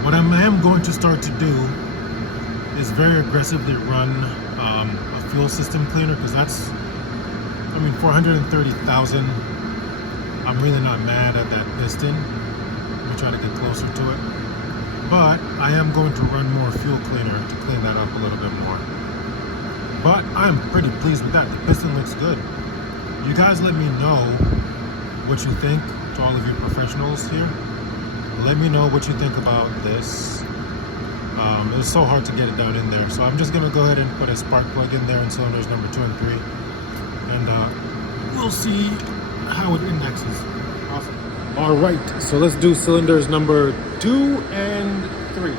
What I am going to start to do is very aggressively run a fuel system cleaner, because that's, I mean, 430,000, I'm really not mad at that piston. Let me try to get closer to it. But I am going to run more fuel cleaner to clean that up a little bit more. But I'm pretty pleased with that. The piston looks good. You guys let me know what you think, to all of you professionals here. Let me know what you think about this. It was so hard to get it down in there. So I'm just gonna go ahead and put a spark plug in there in cylinders number 2 and 3. And we'll see how it indexes. Awesome. All right, so let's do cylinders number 2 and 3.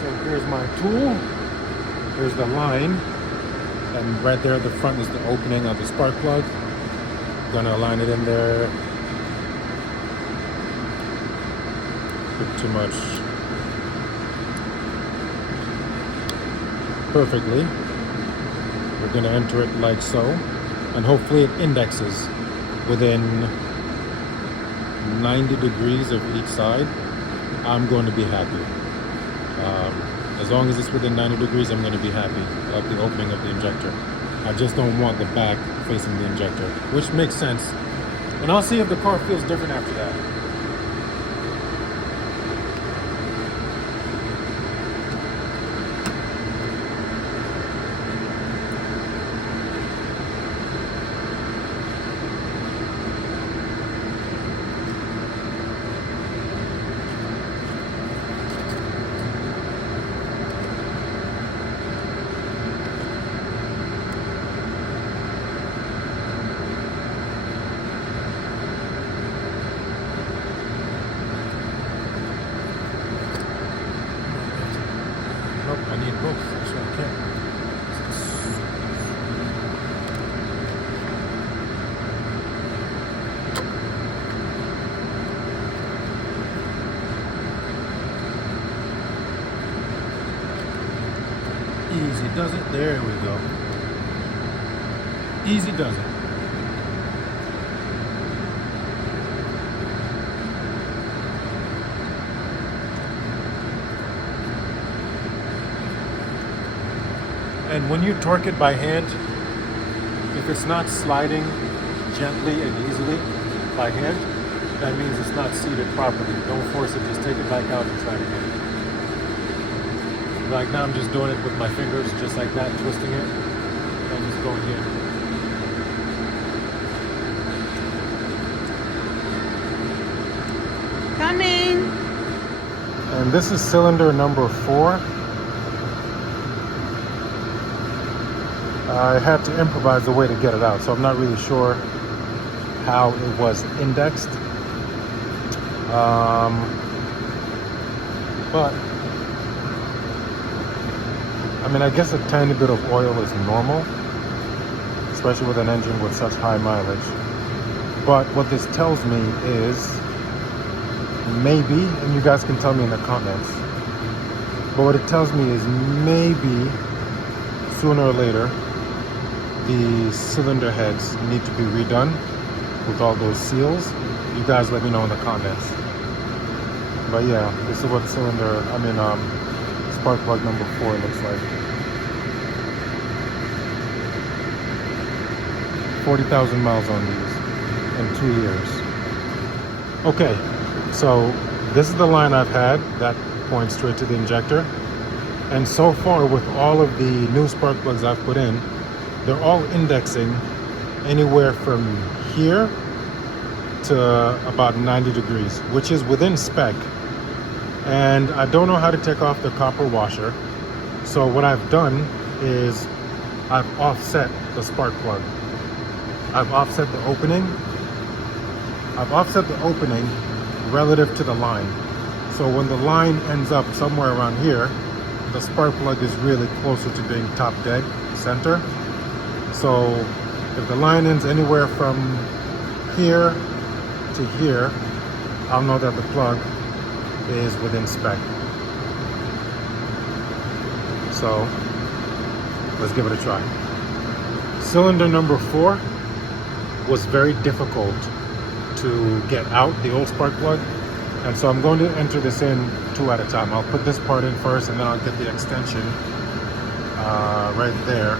So here's my tool. Here's the line. And right there at the front is the opening of the spark plug. Gonna align it in there. Put too much. Perfectly. We're gonna enter it like so, and hopefully it indexes within 90 degrees of each side. I'm going to be happy. As long as it's within 90 degrees, I'm going to be happy, like the opening of the injector. I just don't want the back facing the injector, which makes sense. And I'll see if the car feels different after that. Easy does it. There we go. Easy does it. And when you torque it by hand, if it's not sliding gently and easily by hand, that means it's not seated properly. Don't force it, just take it back out and try it again. Like now I'm just doing it with my fingers, just like that, twisting it, and just going in. Coming. And this is cylinder number 4. I had to improvise a way to get it out, so I'm not really sure how it was indexed. But I mean, I guess a tiny bit of oil is normal, especially with an engine with such high mileage. But what this tells me is maybe, and you guys can tell me in the comments, but what it tells me is maybe sooner or later the cylinder heads need to be redone with all those seals. You guys let me know in the comments. But yeah, this is what spark plug number 4 looks like. 40,000 miles on these in 2 years. Okay, so this is the line I've had that points straight to the injector. And so far with all of the new spark plugs I've put in, they're all indexing anywhere from here to about 90 degrees, which is within spec. And I don't know how to take off the copper washer. So what I've done is I've offset the spark plug. I've offset the opening. Relative to the line. So when the line ends up somewhere around here, the spark plug is really closer to being top dead center. So if the line ends anywhere from here to here, I'll know that the plug is within spec. So let's give it a try. Cylinder number 4 was very difficult to get out, the old spark plug, and so I'm going to enter this in 2 at a time. I'll put this part in first, and then I'll get the extension right there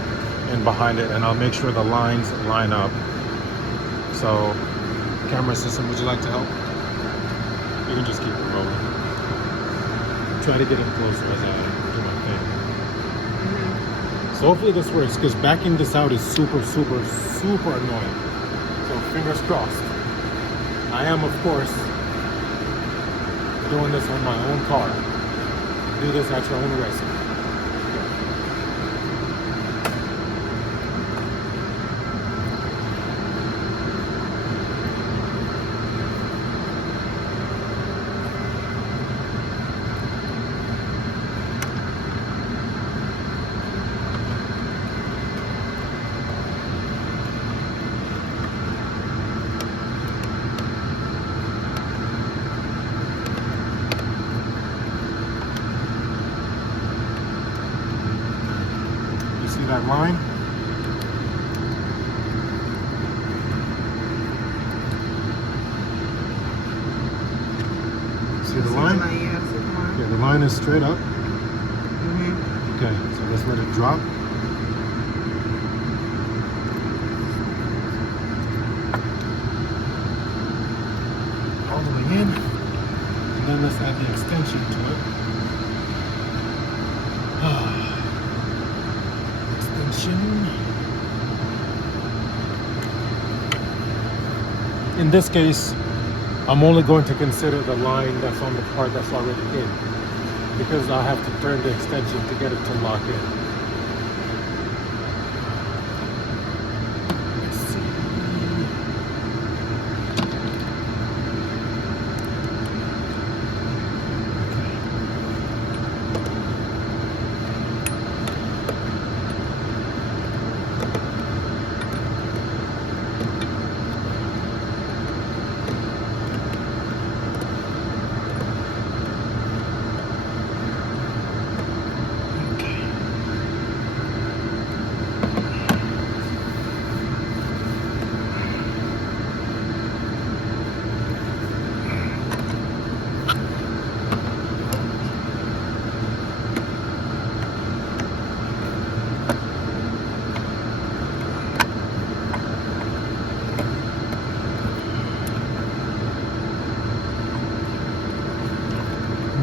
and behind it, and I'll make sure the lines line up. So camera system, would you like to help? You can just keep it rolling. Try to get it closer as I do my thing. So hopefully this works, because backing this out is super annoying. So fingers crossed. I am, of course, doing this on my own car. Do this at your own risk. That line. See the line? Yeah, the line is straight up. Okay, so let's let it drop. All the way in. And then let's add the extension to it. In this case, I'm only going to consider the line that's on the part that's already in, because I'll have to turn the extension to get it to lock in. Let's see.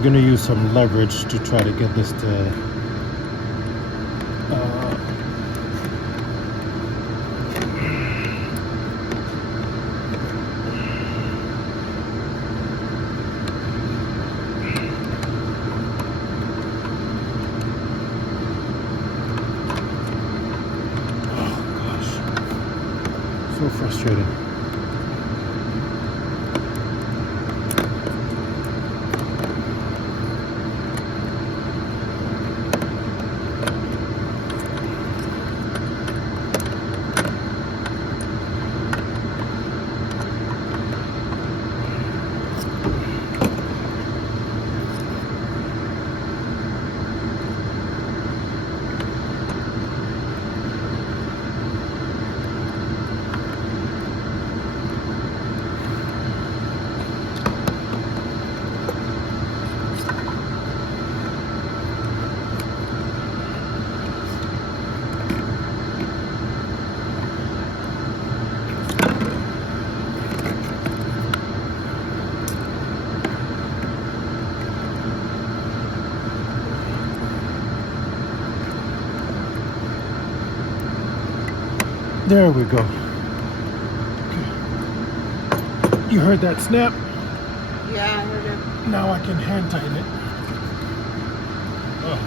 gonna use some leverage to try to get this to so frustrating. There we go. Okay. You heard that snap? Yeah, I heard it. Now I can hand tighten it. Oh.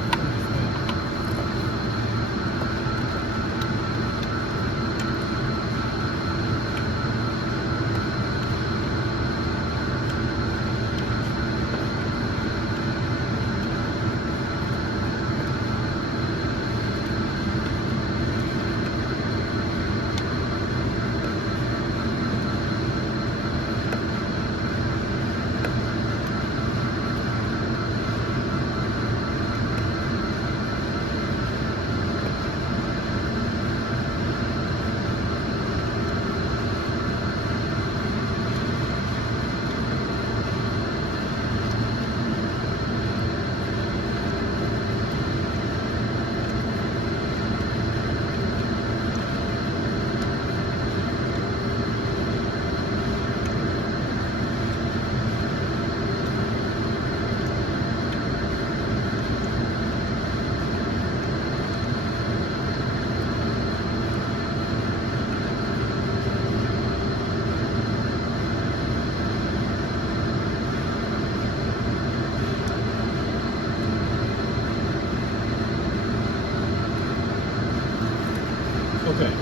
Okay,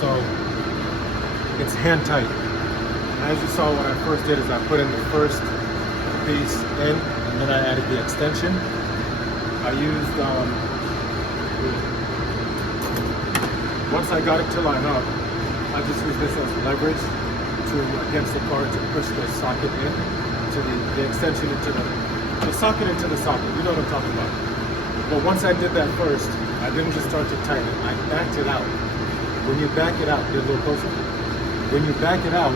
so it's hand tight. As you saw, what I first did is I put in the first piece in, and then I added the extension. I used, once I got it to line up, I just used this as leverage against the car to push the socket in, to the extension into the socket into the socket. You know what I'm talking about. But once I did that first, I didn't just start to tighten it, I backed it out. When you back it out, get a little closer. When you back it out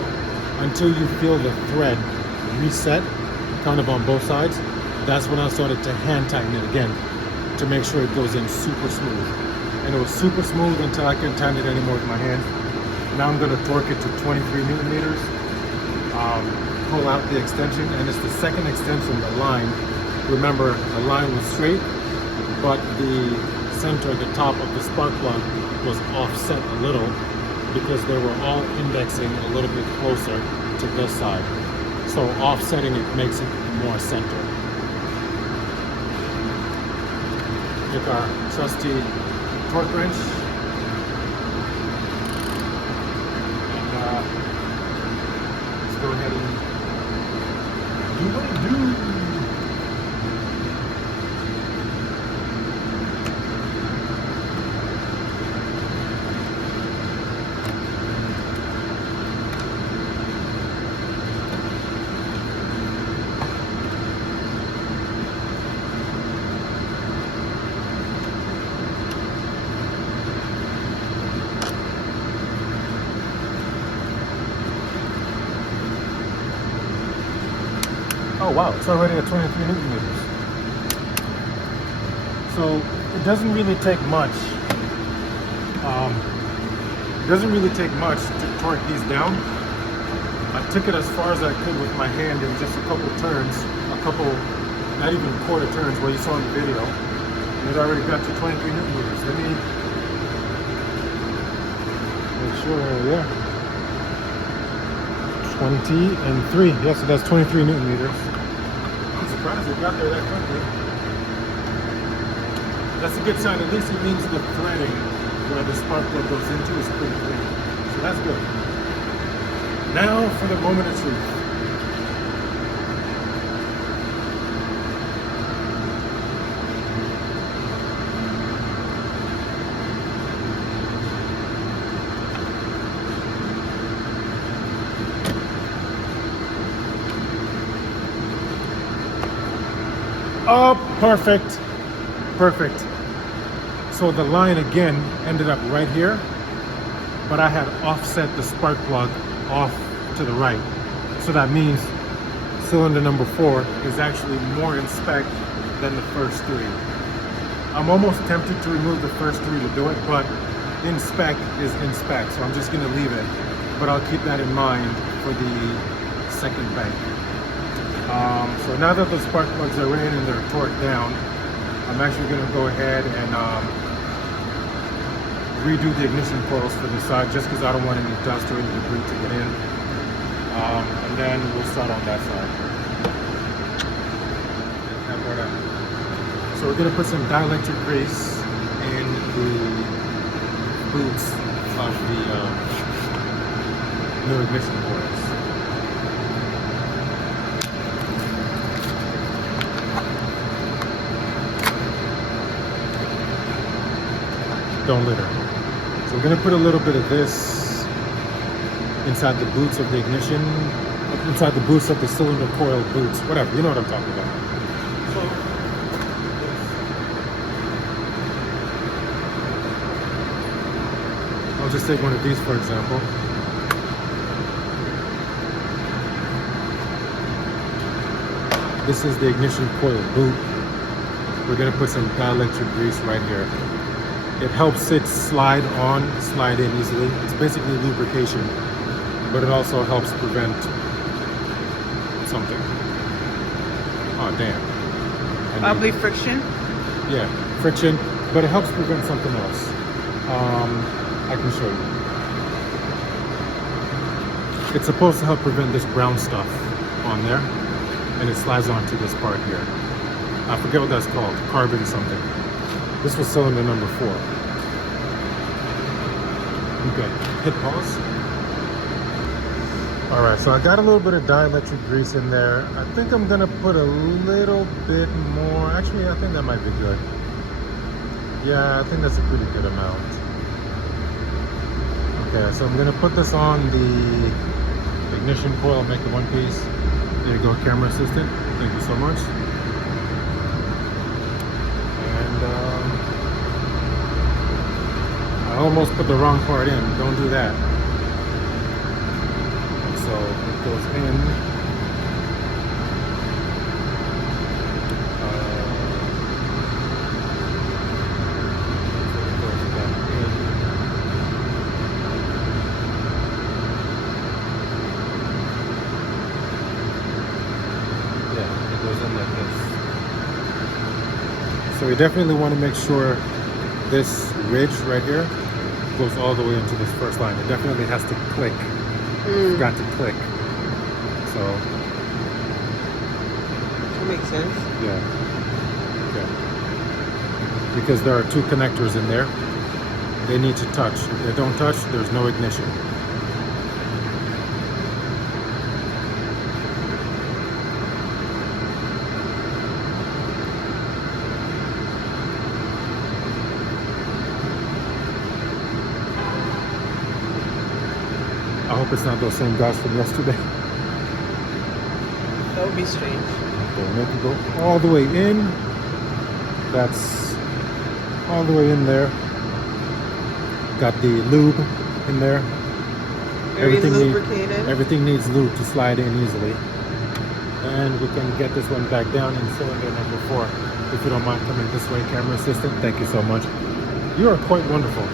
until you feel the thread reset, kind of on both sides, that's when I started to hand tighten it again to make sure it goes in super smooth. And it was super smooth until I couldn't tighten it anymore with my hand. Now I'm gonna torque it to 23 Newton meters, pull out the extension, and it's the second extension, the line. Remember, the line was straight, but the center, the top of the spark plug was offset a little because they were all indexing a little bit closer to this side. So offsetting it makes it more center. Take our trusty torque wrench and let's go ahead and do what it do. Oh wow, it's already at 23 Newton meters. So it doesn't really take much. To torque these down. I took it as far as I could with my hand in just a couple turns, a couple not even quarter turns, what you saw in the video. And it already got to 23 Newton meters. Let me make sure, yeah. 20 and 3. Yes, so that's 23 Newton meters. I'm surprised it got there that quickly. That's a good sign. At least it means the threading where the spark plug goes into is pretty clean. So that's good. Now for the moment of truth. Oh, perfect. Perfect. So the line again ended up right here, but I had offset the spark plug off to the right. So that means cylinder number 4 is actually more in spec than the first 3. I'm almost tempted to remove the first 3 to do it, but in spec is in spec, so I'm just gonna leave it. But I'll keep that in mind for the second bank. So now that the spark plugs are in and they're torqued down, I'm actually going to go ahead and redo the ignition coils for this side, just because I don't want any dust or any debris to get in. And then we'll start on that side. So we're going to put some dielectric grease in the boots of the new ignition coils. Don't litter. So we're going to put a little bit of this inside the boots of the ignition, inside the boots of the cylinder coil boots, whatever, you know what I'm talking about. So, I'll just take one of these for example. This is the ignition coil boot. We're going to put some dielectric grease right here. It helps it slide on, slide in easily. It's basically lubrication, but it also helps prevent something. Oh, damn. Probably friction. Yeah, friction, but it helps prevent something else. I can show you. It's supposed to help prevent this brown stuff on there, and it slides onto this part here. I forget what that's called, carbon something. This was cylinder number 4. Okay, hit pause. All right, so I got a little bit of dielectric grease in there. I think I'm gonna put a little bit more. Actually, I think that might be good. Yeah, I think that's a pretty good amount. Okay, so I'm gonna put this on the ignition coil, make it one piece. There you go, camera assistant. Thank you so much. I almost put the wrong part in. Don't do that. And so it goes in. It goes back in. Yeah, it goes in like this. So we definitely want to make sure this ridge right here goes all the way into this first line. It definitely has to click. It's got to click. So That makes sense. yeah. Okay. Because there are 2 connectors in there. They need to touch. If they don't touch, there's no ignition. I hope it's not those same guys from yesterday. That would be strange. Okay, make it go all the way in. That's all the way in there. Got the lube in there. Very lubricated. Everything needs lube to slide in easily. And we can get this one back down in cylinder number 4. If you don't mind coming this way, camera assistant, thank you so much. You are quite wonderful.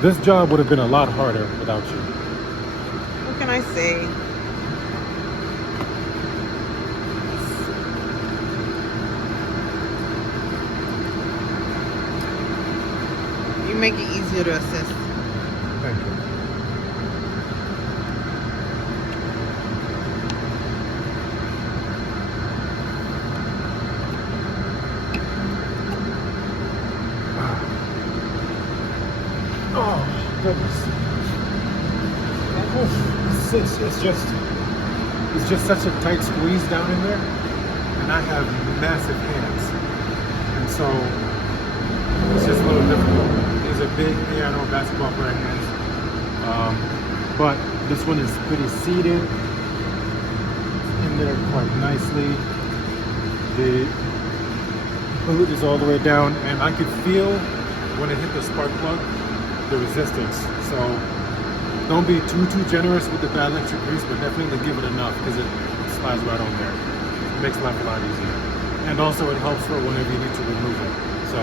This job would have been a lot harder without you. What can I say? make it easier to assist. Thank you. Oh, goodness. It's just such a tight squeeze down in there, and I have massive hands, and so it's just a little difficult. These are big piano basketball player hands, but this one is pretty seated in there quite nicely. The boot is all the way down, and I could feel when it hit the spark plug the resistance. So don't be too generous with the dielectric grease, but definitely give it enough because it slides right on there. It makes life a lot easier. And also it helps for whenever you need to remove it. So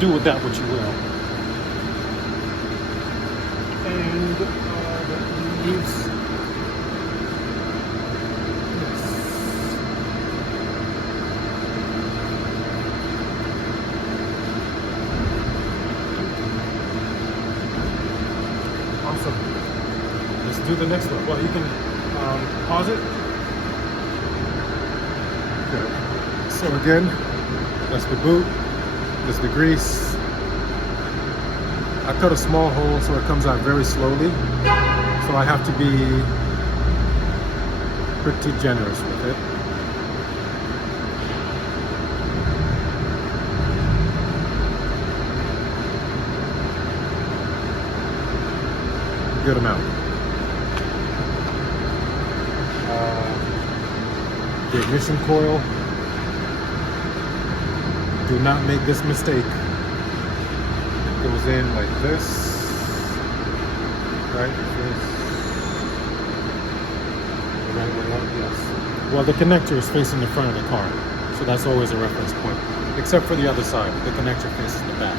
do with that what you will. And the leaves. Awesome. Let's do the next one. Well, you can pause it. Okay. So again, that's the boot. That's the grease. I cut a small hole so it comes out very slowly. So I have to be pretty generous with it. Good amount. The ignition coil. Do not make this mistake. It goes in like this. Right? This. The right way up, yes. Well, the connector is facing the front of the car, so that's always a reference point. Except for the other side, the connector faces the back.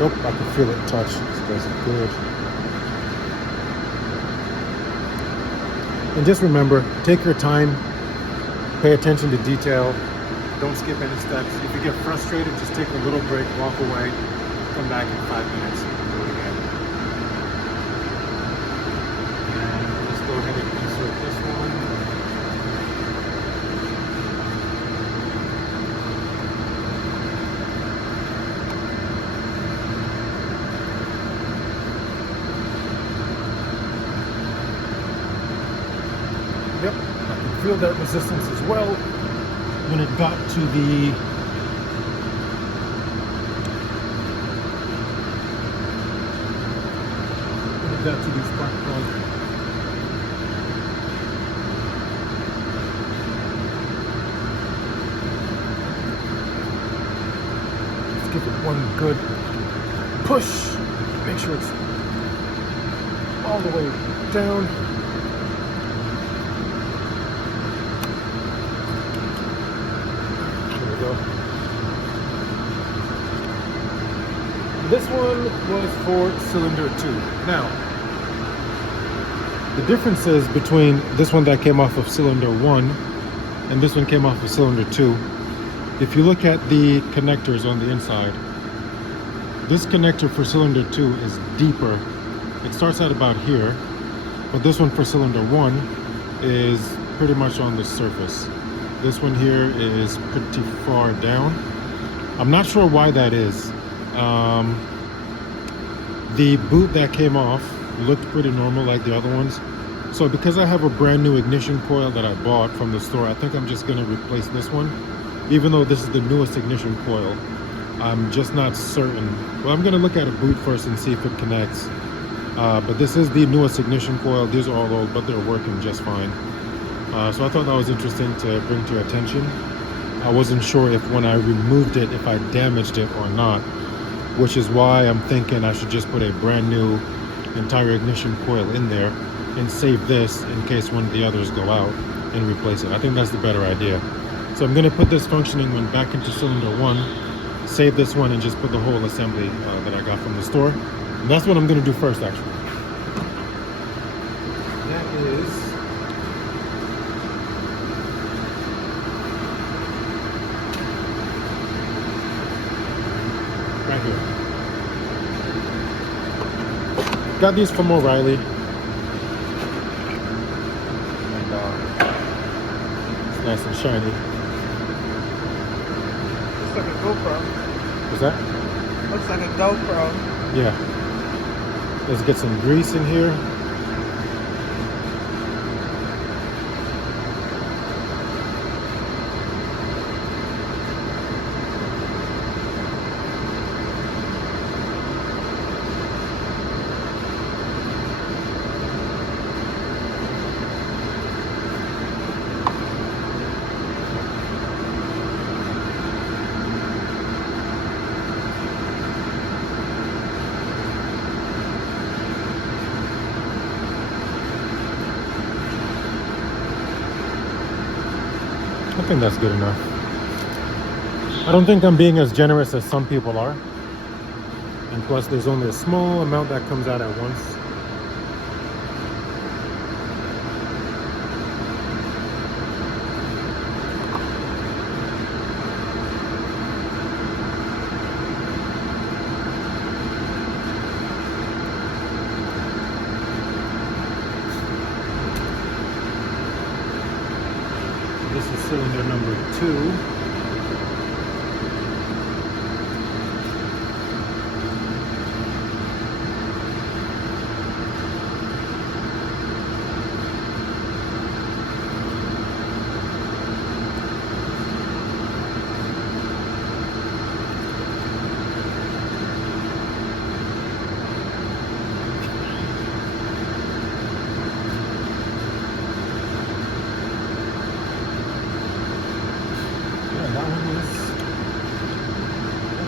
Nope, I can feel it touch. So that's good. And just remember, take your time, pay attention to detail, don't skip any steps. If you get frustrated, just take a little break, walk away, come back in 5 minutes, and do it again. And let's go ahead and insert this one. Yep, I can feel that resistance as well when it got to the spark plug. Let's give it one good push. Make sure it's all the way down. This one was for cylinder 2. Now, the differences between this one that came off of cylinder 1 and this one came off of cylinder 2, if you look at the connectors on the inside, this connector for cylinder 2 is deeper. It starts at about here, but this one for cylinder 1 is pretty much on the surface. This one here is pretty far down. I'm not sure why that is. The boot that came off looked pretty normal like the other ones. So because I have a brand new ignition coil that I bought from the store, I think I'm just gonna replace this one. Even though this is the newest ignition coil, I'm just not certain. Well, I'm gonna look at a boot first and see if it connects. But this is the newest ignition coil. These are all old, but they're working just fine. So I thought that was interesting to bring to your attention. I wasn't sure if when I removed it, if I damaged it or not, which is why I'm thinking I should just put a brand new entire ignition coil in there and save this in case one of the others go out and replace it. I think that's the better idea. So I'm gonna put this functioning one back into cylinder 1, save this one, and just put the whole assembly that I got from the store. And that's what I'm gonna do first, actually. That is got these from O'Reilly. And it's nice and shiny. Looks like a GoPro. What's that? Looks like a GoPro. Yeah. Let's get some grease in here. I think that's good enough. I don't think I'm being as generous as some people are. And plus there's only a small amount that comes out at once. This is cylinder number 2.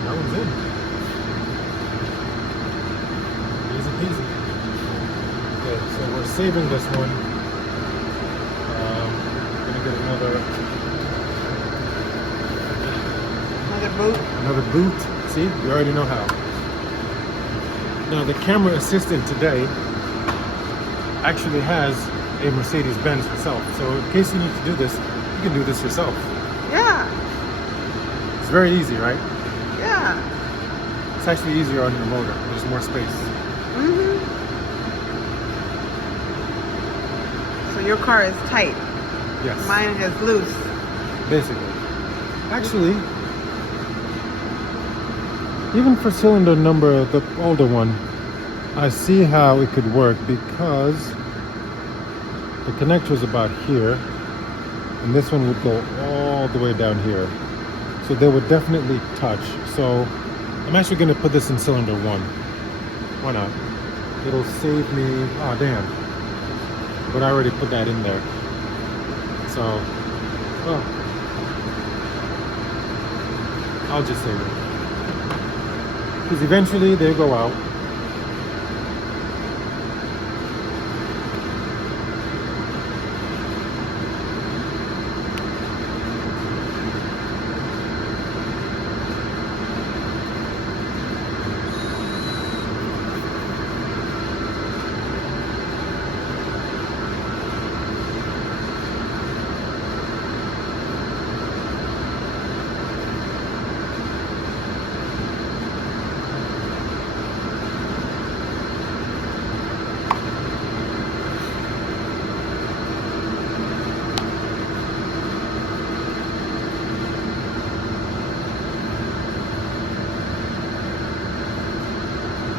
That one's in. Easy peasy. Okay, so we're saving this one. Gonna get another boot. See, you already know how. Now the camera assistant today actually has a Mercedes Benz herself. So in case you need to do this, you can do this yourself. Yeah. It's very easy, right? Yeah. It's actually easier on your motor. There's more space. Mhm. So your car is tight. Yes. Mine is loose. Basically. Actually, even for cylinder number, the older one, I see how it could work because the connector is about here, and this one would go all the way down here. So they would definitely touch. So I'm actually going to put this in cylinder 1. Why not? It'll save me, oh damn. But I already put that in there. So, well, I'll just save it. Because eventually they go out.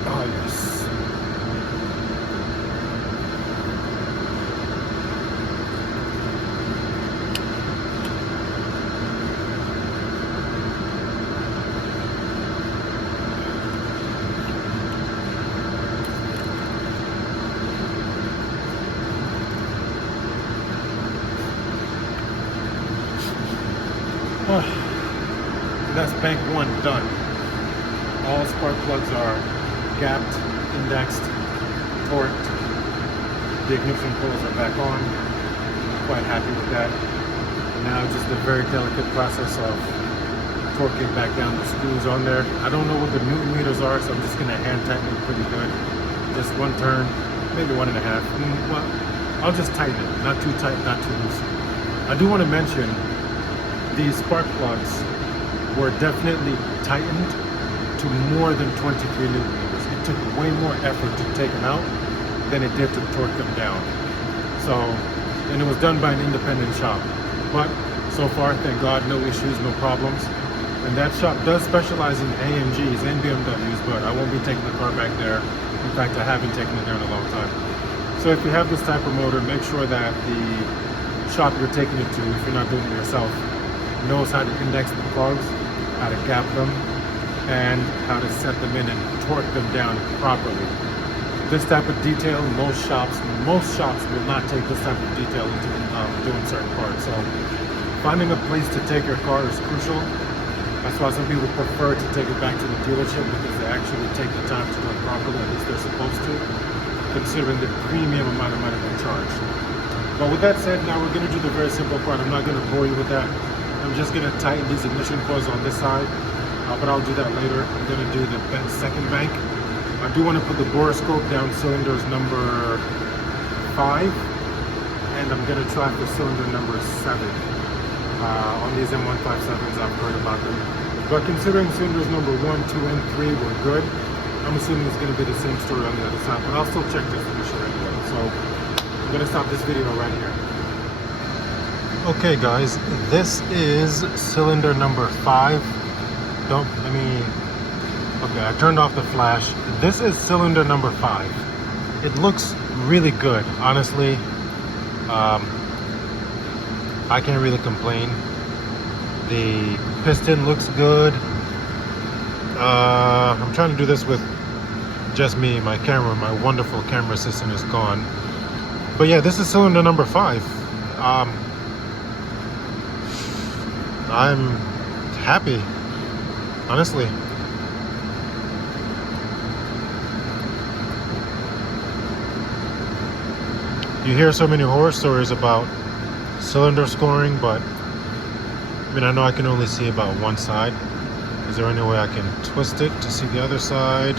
Oh, yes. That's bank 1 done. All spark plugs are gapped, indexed, torqued. The ignition coils are back on. Quite happy with that. Now just a very delicate process of torquing back down the screws on there. I don't know what the Newton meters are, so I'm just gonna hand tighten it pretty good. Just 1 turn, maybe 1.5. Well, I'll just tighten it, not too tight, not too loose. I do want to mention these spark plugs were definitely tightened to more than 23 Newton meters. It took way more effort to take them out than it did to torque them down. So, and it was done by an independent shop. But so far, thank God, no issues, no problems. And that shop does specialize in AMGs and BMWs, but I won't be taking the car back there. In fact, I haven't taken it there in a long time. So if you have this type of motor, make sure that the shop you're taking it to, if you're not doing it yourself, knows how to index the plugs, how to gap them, and how to set them in and torque them down properly. This type of detail, most shops will not take this type of detail into doing certain parts. So finding a place to take your car is crucial. That's why some people prefer to take it back to the dealership, because they actually take the time to do it properly, at least they're supposed to, considering the premium amount of money they charge. But with that said, now we're going to do the very simple part. I'm not going to bore you with that. I'm just going to tighten these ignition coils on this side, but I'll do that later. I'm going to do the second bank. I do want to put the borescope down cylinders number 5, and I'm going to try for cylinder number 7. On these M157s, I've heard about them. But considering cylinders number 1, 2, and 3 were good, I'm assuming it's going to be the same story on the other side, but I'll still check this to be sure anyway. So I'm going to stop this video right here. Okay guys, this is cylinder number 5. Okay, I turned off the flash. This is cylinder number 5. It looks really good, honestly. I can't really complain. The piston looks good. I'm trying to do this with just me. My wonderful camera assistant is gone. But yeah, this is cylinder number 5. I'm happy, honestly. You hear so many horror stories about cylinder scoring, but I mean, I know I can only see about one side. Is there any way I can twist it to see the other side?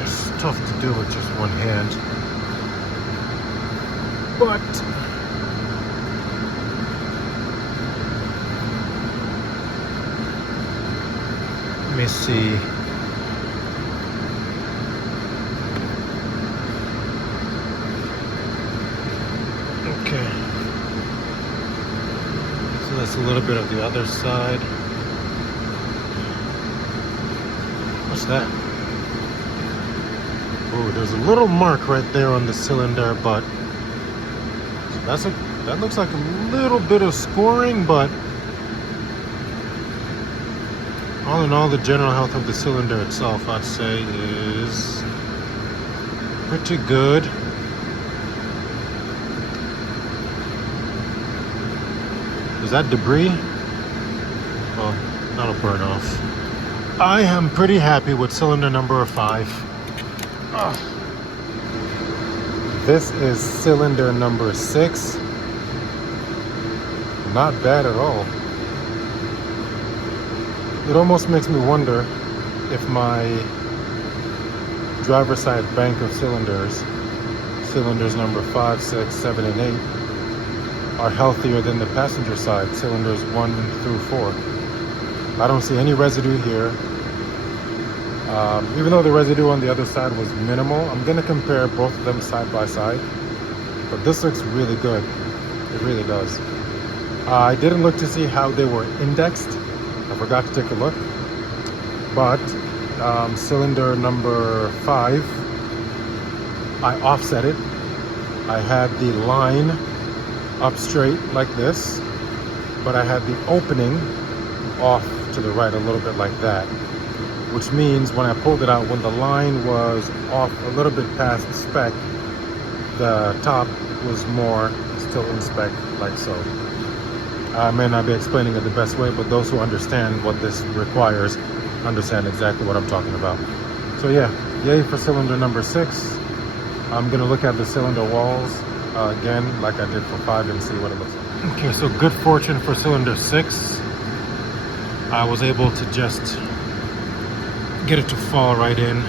It's tough to do with just one hand. But let me see. Okay. So that's a little bit of the other side. What's that? Oh, there's a little mark right there on the cylinder, but that looks like a little bit of scoring, but all in all, the general health of the cylinder itself, I'd say, is pretty good. Is that debris? Well, that'll burn off. I am pretty happy with cylinder number 5. This is cylinder number 6. Not bad at all. It almost makes me wonder if my driver's side bank of cylinders number 5, 6, 7, and 8, are healthier than the passenger side, cylinders 1 through 4. I don't see any residue here. Even though the residue on the other side was minimal, I'm going to compare both of them side by side. But this looks really good. It really does. I didn't look to see how they were indexed. I forgot to take a look. But cylinder number 5, I offset it. I had the line up straight like this, but I had the opening off to the right a little bit like that, which means when I pulled it out, when the line was off a little bit past spec, the top was more still in spec, like so. I may not be explaining it the best way, but those who understand what this requires understand exactly what I'm talking about. So yeah, yay for cylinder number 6. I'm gonna look at the cylinder walls again, like I did for 5, and see what it looks like. Okay, so good fortune for cylinder 6. I was able to just get it to fall right in.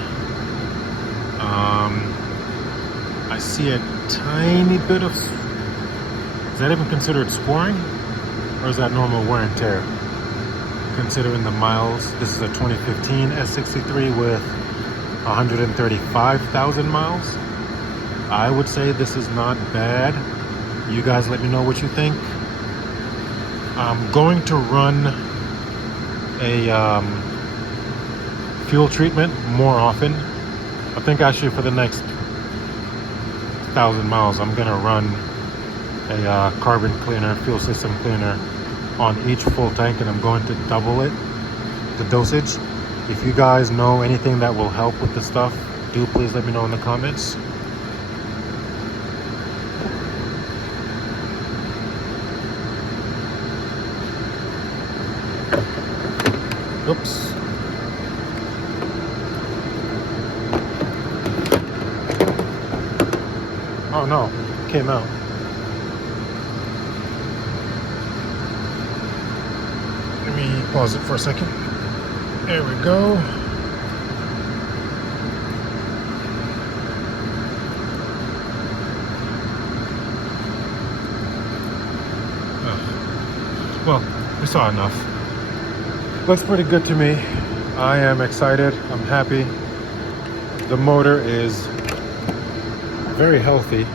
I see a tiny bit of, is that even considered scoring? Or is that normal wear and tear? considering the miles. This is a 2015 S63 with 135,000 miles. I would say this is not bad. You guys let me know what you think. I'm going to run a fuel treatment more often. I think actually for the next 1,000 miles I'm gonna run a carbon cleaner, fuel system cleaner on each full tank, and I'm going to double it, the dosage. If you guys know anything that will help with this stuff, do please let me know in the comments. Oops. Oh no, it came out. Let me pause it for a second. There we go. Well, we saw enough. Looks pretty good to me. I am excited. I'm happy. The motor is very healthy.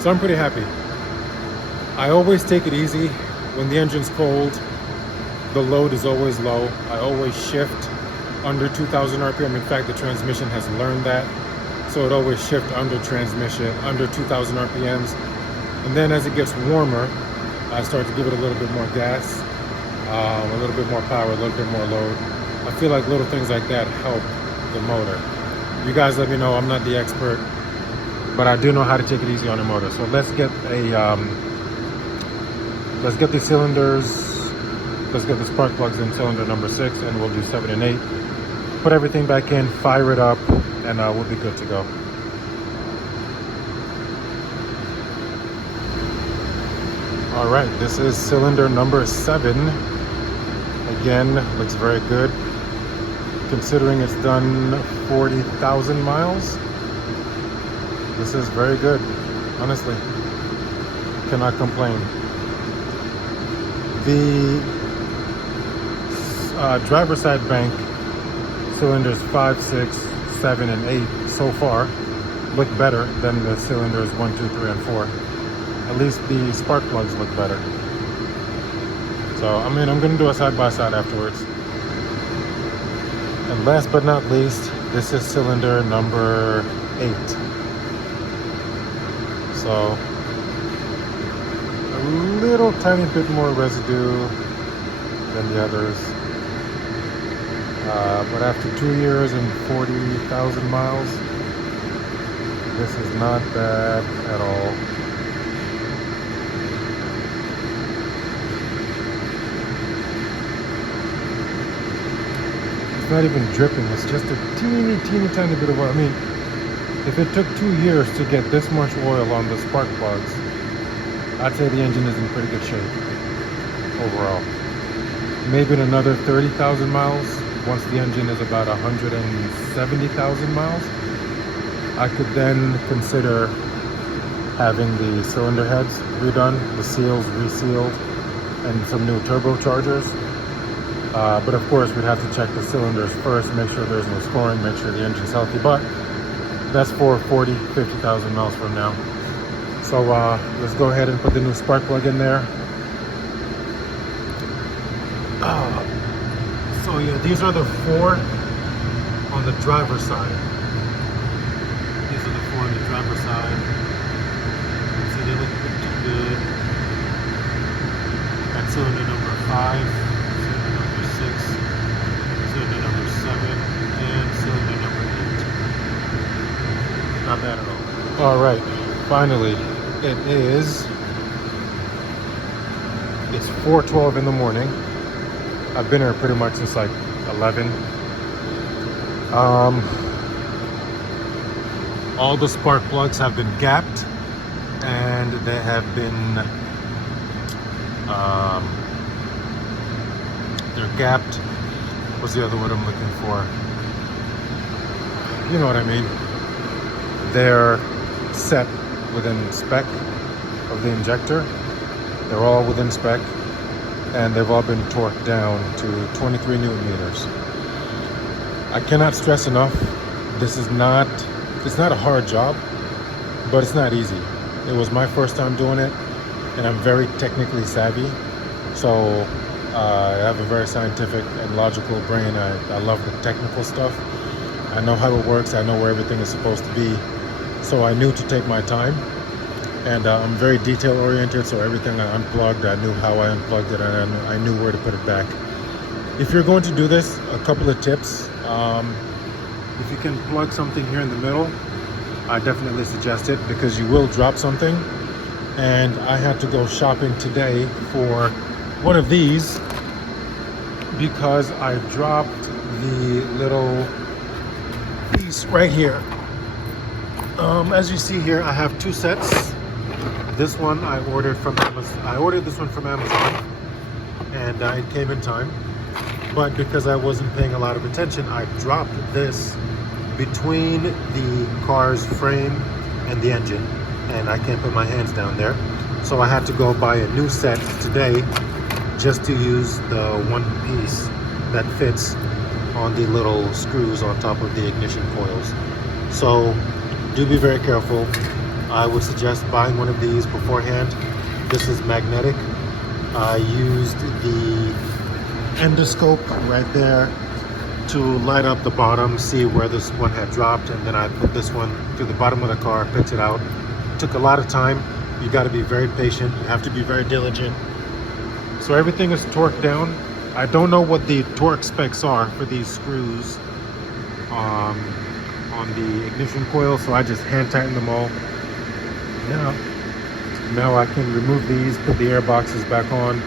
So I'm pretty happy. I always take it easy. When the engine's cold, the load is always low. I always shift under 2,000 RPM. In fact, the transmission has learned that. So it always shifts under transmission, under 2,000 RPMs. And then as it gets warmer, I start to give it a little bit more gas, a little bit more power, a little bit more load. I feel like little things like that help the motor. You guys let me know. I'm not the expert, but I do know how to take it easy on the motor. So let's get the cylinders, let's get the spark plugs in cylinder number 6, and we'll do 7 and 8. Put everything back in, fire it up, and we'll be good to go. All right, this is cylinder number 7. Again, looks very good. Considering it's done 40,000 miles, this is very good, honestly. Cannot complain. The driver's side bank cylinders 5, 6, 7, and 8 so far look better than the cylinders 1, 2, 3, and 4. At least the spark plugs look better. So, I mean, I'm going to do a side-by-side afterwards. And last but not least, this is cylinder number 8. So, a little tiny bit more residue than the others. But after 2 years and 40,000 miles, this is not bad at all. It's not even dripping, it's just a teeny tiny bit of oil. I mean, if it took 2 years to get this much oil on the spark plugs, I'd say the engine is in pretty good shape overall. Maybe in another 30,000 miles, once the engine is about 170,000 miles, I could then consider having the cylinder heads redone, the seals resealed, and some new turbochargers. But of course, we'd have to check the cylinders first, make sure there's no scoring, make sure the engine's healthy. But that's for 40, 50,000 miles from now. So let's go ahead and put the new spark plug in there. So yeah, these are the 4 on the driver's side. These are the 4 on the driver's side. So they look pretty good. That's cylinder number 5, cylinder number 6, cylinder number 7, and cylinder number 8. Not bad at all. All right, finally, it's 4:12 in the morning. I've been here pretty much since like 11. All the spark plugs have been gapped, and they have been they're gapped. What's the other word I'm looking for? You know what I mean. They're set within spec of the injector. They're all within spec. and they've all been torqued down to 23 Newton meters. I cannot stress enough, this is not, it's not a hard job, but it's not easy. It was my first time doing it, and I'm very technically savvy. So I have a very scientific and logical brain. I love the technical stuff. I know how it works. I know where everything is supposed to be. So I knew to take my time. And I'm very detail oriented, so everything I unplugged, I knew how I unplugged it, and I knew where to put it back. If you're going to do this, a couple of tips. If you can plug something here in the middle, I definitely suggest it, because you will drop something. And I had to go shopping today for one of these because I dropped the little piece right here. As you see here, I have two sets. This one I ordered from Amazon. I ordered this one from Amazon, and it came in time. But because I wasn't paying a lot of attention, I dropped this between the car's frame and the engine, and I can't put my hands down there. So I had to go buy a new set today just to use the one piece that fits on the little screws on top of the ignition coils. So do be very careful. I would suggest buying one of these beforehand. This is magnetic. I used the endoscope right there to light up the bottom, see where this one had dropped, and then I put this one to the bottom of the car, picked it out. Took a lot of time. You got to be very patient. You have to be very diligent. So everything is torqued down. I don't know what the torque specs are for these screws on the ignition coil, so I just hand tighten them all. Now I can remove these, put the air boxes back on,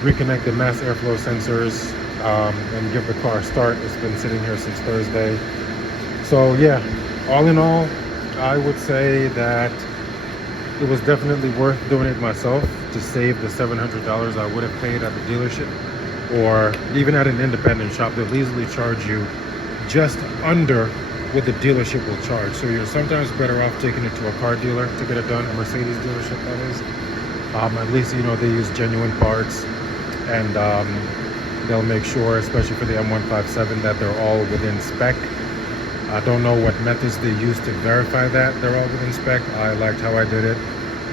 reconnect the mass airflow sensors, and give the car a start. It's been sitting here since Thursday. So yeah, all in all, I would say that it was definitely worth doing it myself to save the $700 I would have paid at the dealership, or even at an independent shop. They'll easily charge you just under what the dealership will charge. So you're sometimes better off taking it to a car dealer to get it done, a Mercedes dealership that is. At least, you know, they use genuine parts, and they'll make sure, especially for the M157, that they're all within spec. I don't know what methods they use to verify that they're all within spec. I liked how I did it.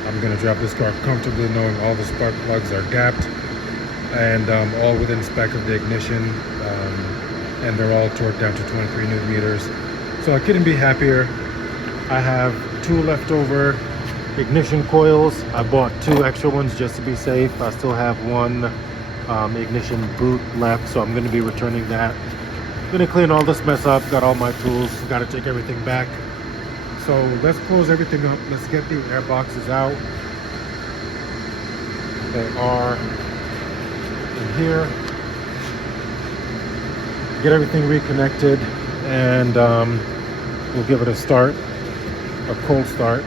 I'm going to drive this car comfortably knowing all the spark plugs are gapped and all within spec of the ignition, and they're all torqued down to 23 Newton meters. So I couldn't be happier. I have two leftover ignition coils. I bought two extra ones just to be safe. I still have one ignition boot left, so I'm going to be returning that. Gonna clean all this mess up, got all my tools, got to take everything back. So let's close everything up. Let's get the air boxes out. They are in here. Get everything reconnected, and we'll give it a start, a cold start.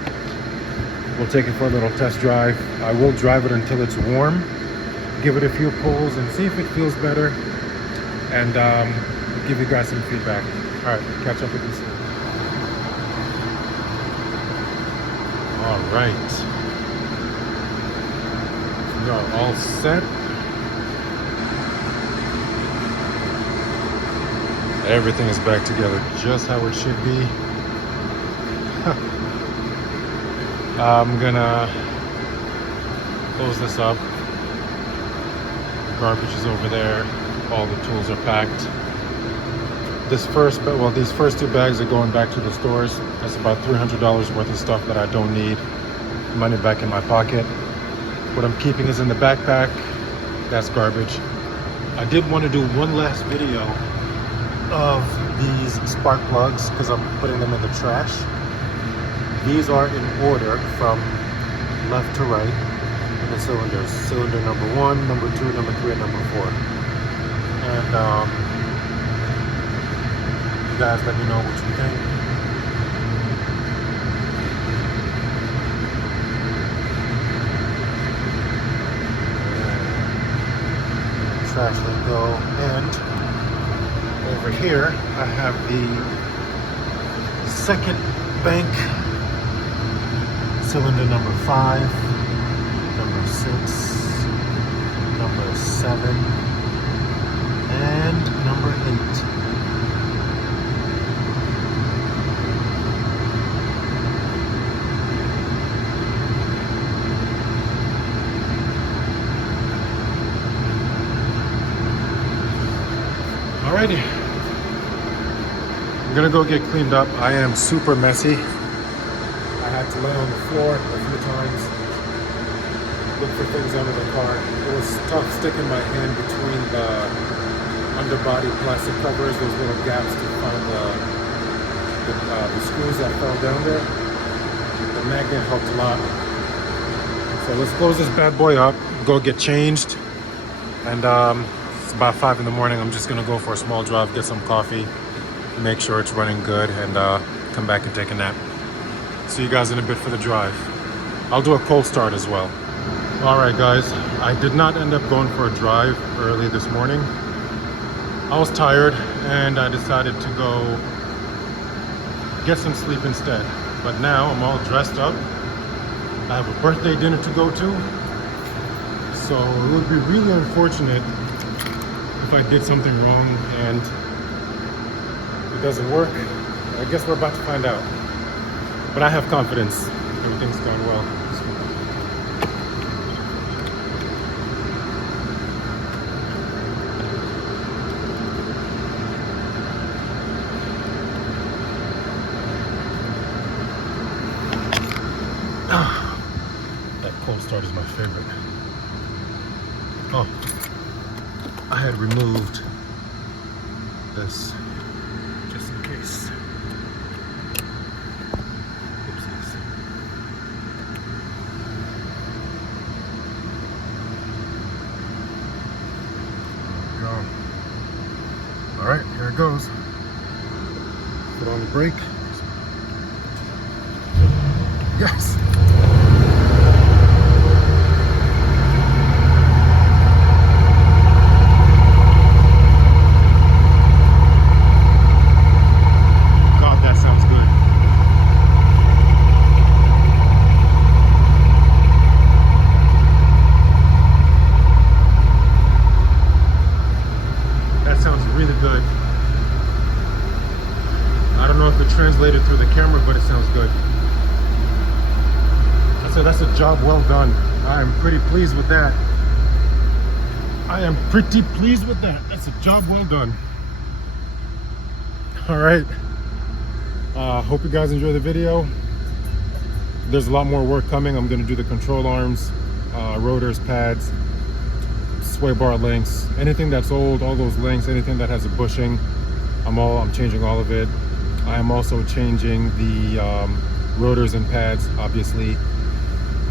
We'll take it for a little test drive. I will drive it until it's warm, give it a few pulls and see if it feels better, and give you guys some feedback. All right, catch up with you soon. All right, we are all set. Everything is back together just how it should be. I'm gonna close this up. Garbage is over there. All the tools are packed. These first two bags are going back to the stores. That's about $300 worth of stuff that I don't need. Money back in my pocket. What I'm keeping is in the backpack. That's garbage. I did want to do one last video of these spark plugs because I'm putting them in the trash. These are in order from left to right in the cylinders. Cylinder number 1, number 2, number 3, and number 4. And you guys let me know what you think. Trash let go. And over here I have the second bank, cylinder number 5, number 6, number number 7, and number 8. Alrighty, I'm gonna go get cleaned up. I am super messy. I had to lay on the floor a few times, look for things under the car. It was tough sticking my hand between the underbody plastic covers, those little gaps to find the screws that fell down there. The magnet helped a lot. So let's close this bad boy up, go get changed, and it's about 5 in the morning. I'm just gonna go for a small drive, get some coffee, make sure it's running good, and come back and take a nap. See you guys in a bit for the drive. I'll do a cold start as well. All right, guys, I did not end up going for a drive early this morning. I was tired and I decided to go get some sleep instead. But now I'm all dressed up. I have a birthday dinner to go to. So it would be really unfortunate if I did something wrong and it doesn't work. I guess we're about to find out. But I have confidence. Everything's going well. That cold start is my favorite. Oh, I had removed this just in case. Oopsies. There we go. All right, here it goes. Put on the brake. Yes. God, that sounds good. That sounds really good. I don't know if it translated through the camera, but it sounds good. So that's a job well done. I am pretty pleased with that. I am pretty pleased with that. That's a job well done. All right. Hope you guys enjoy the video. There's a lot more work coming. I'm going to do the control arms, rotors, pads, sway bar lengths, anything that's old, all those lengths, anything that has a bushing. I'm changing all of it. I am also changing the rotors and pads, obviously.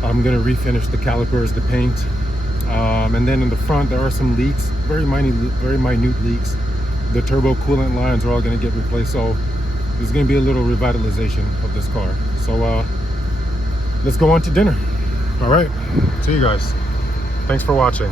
I'm gonna refinish the calipers, the paint, and then in the front there are some leaks, very minute leaks. The turbo coolant lines are all gonna get replaced, so there's gonna be a little revitalization of this car. So let's go on to dinner. All right, see you guys. Thanks for watching.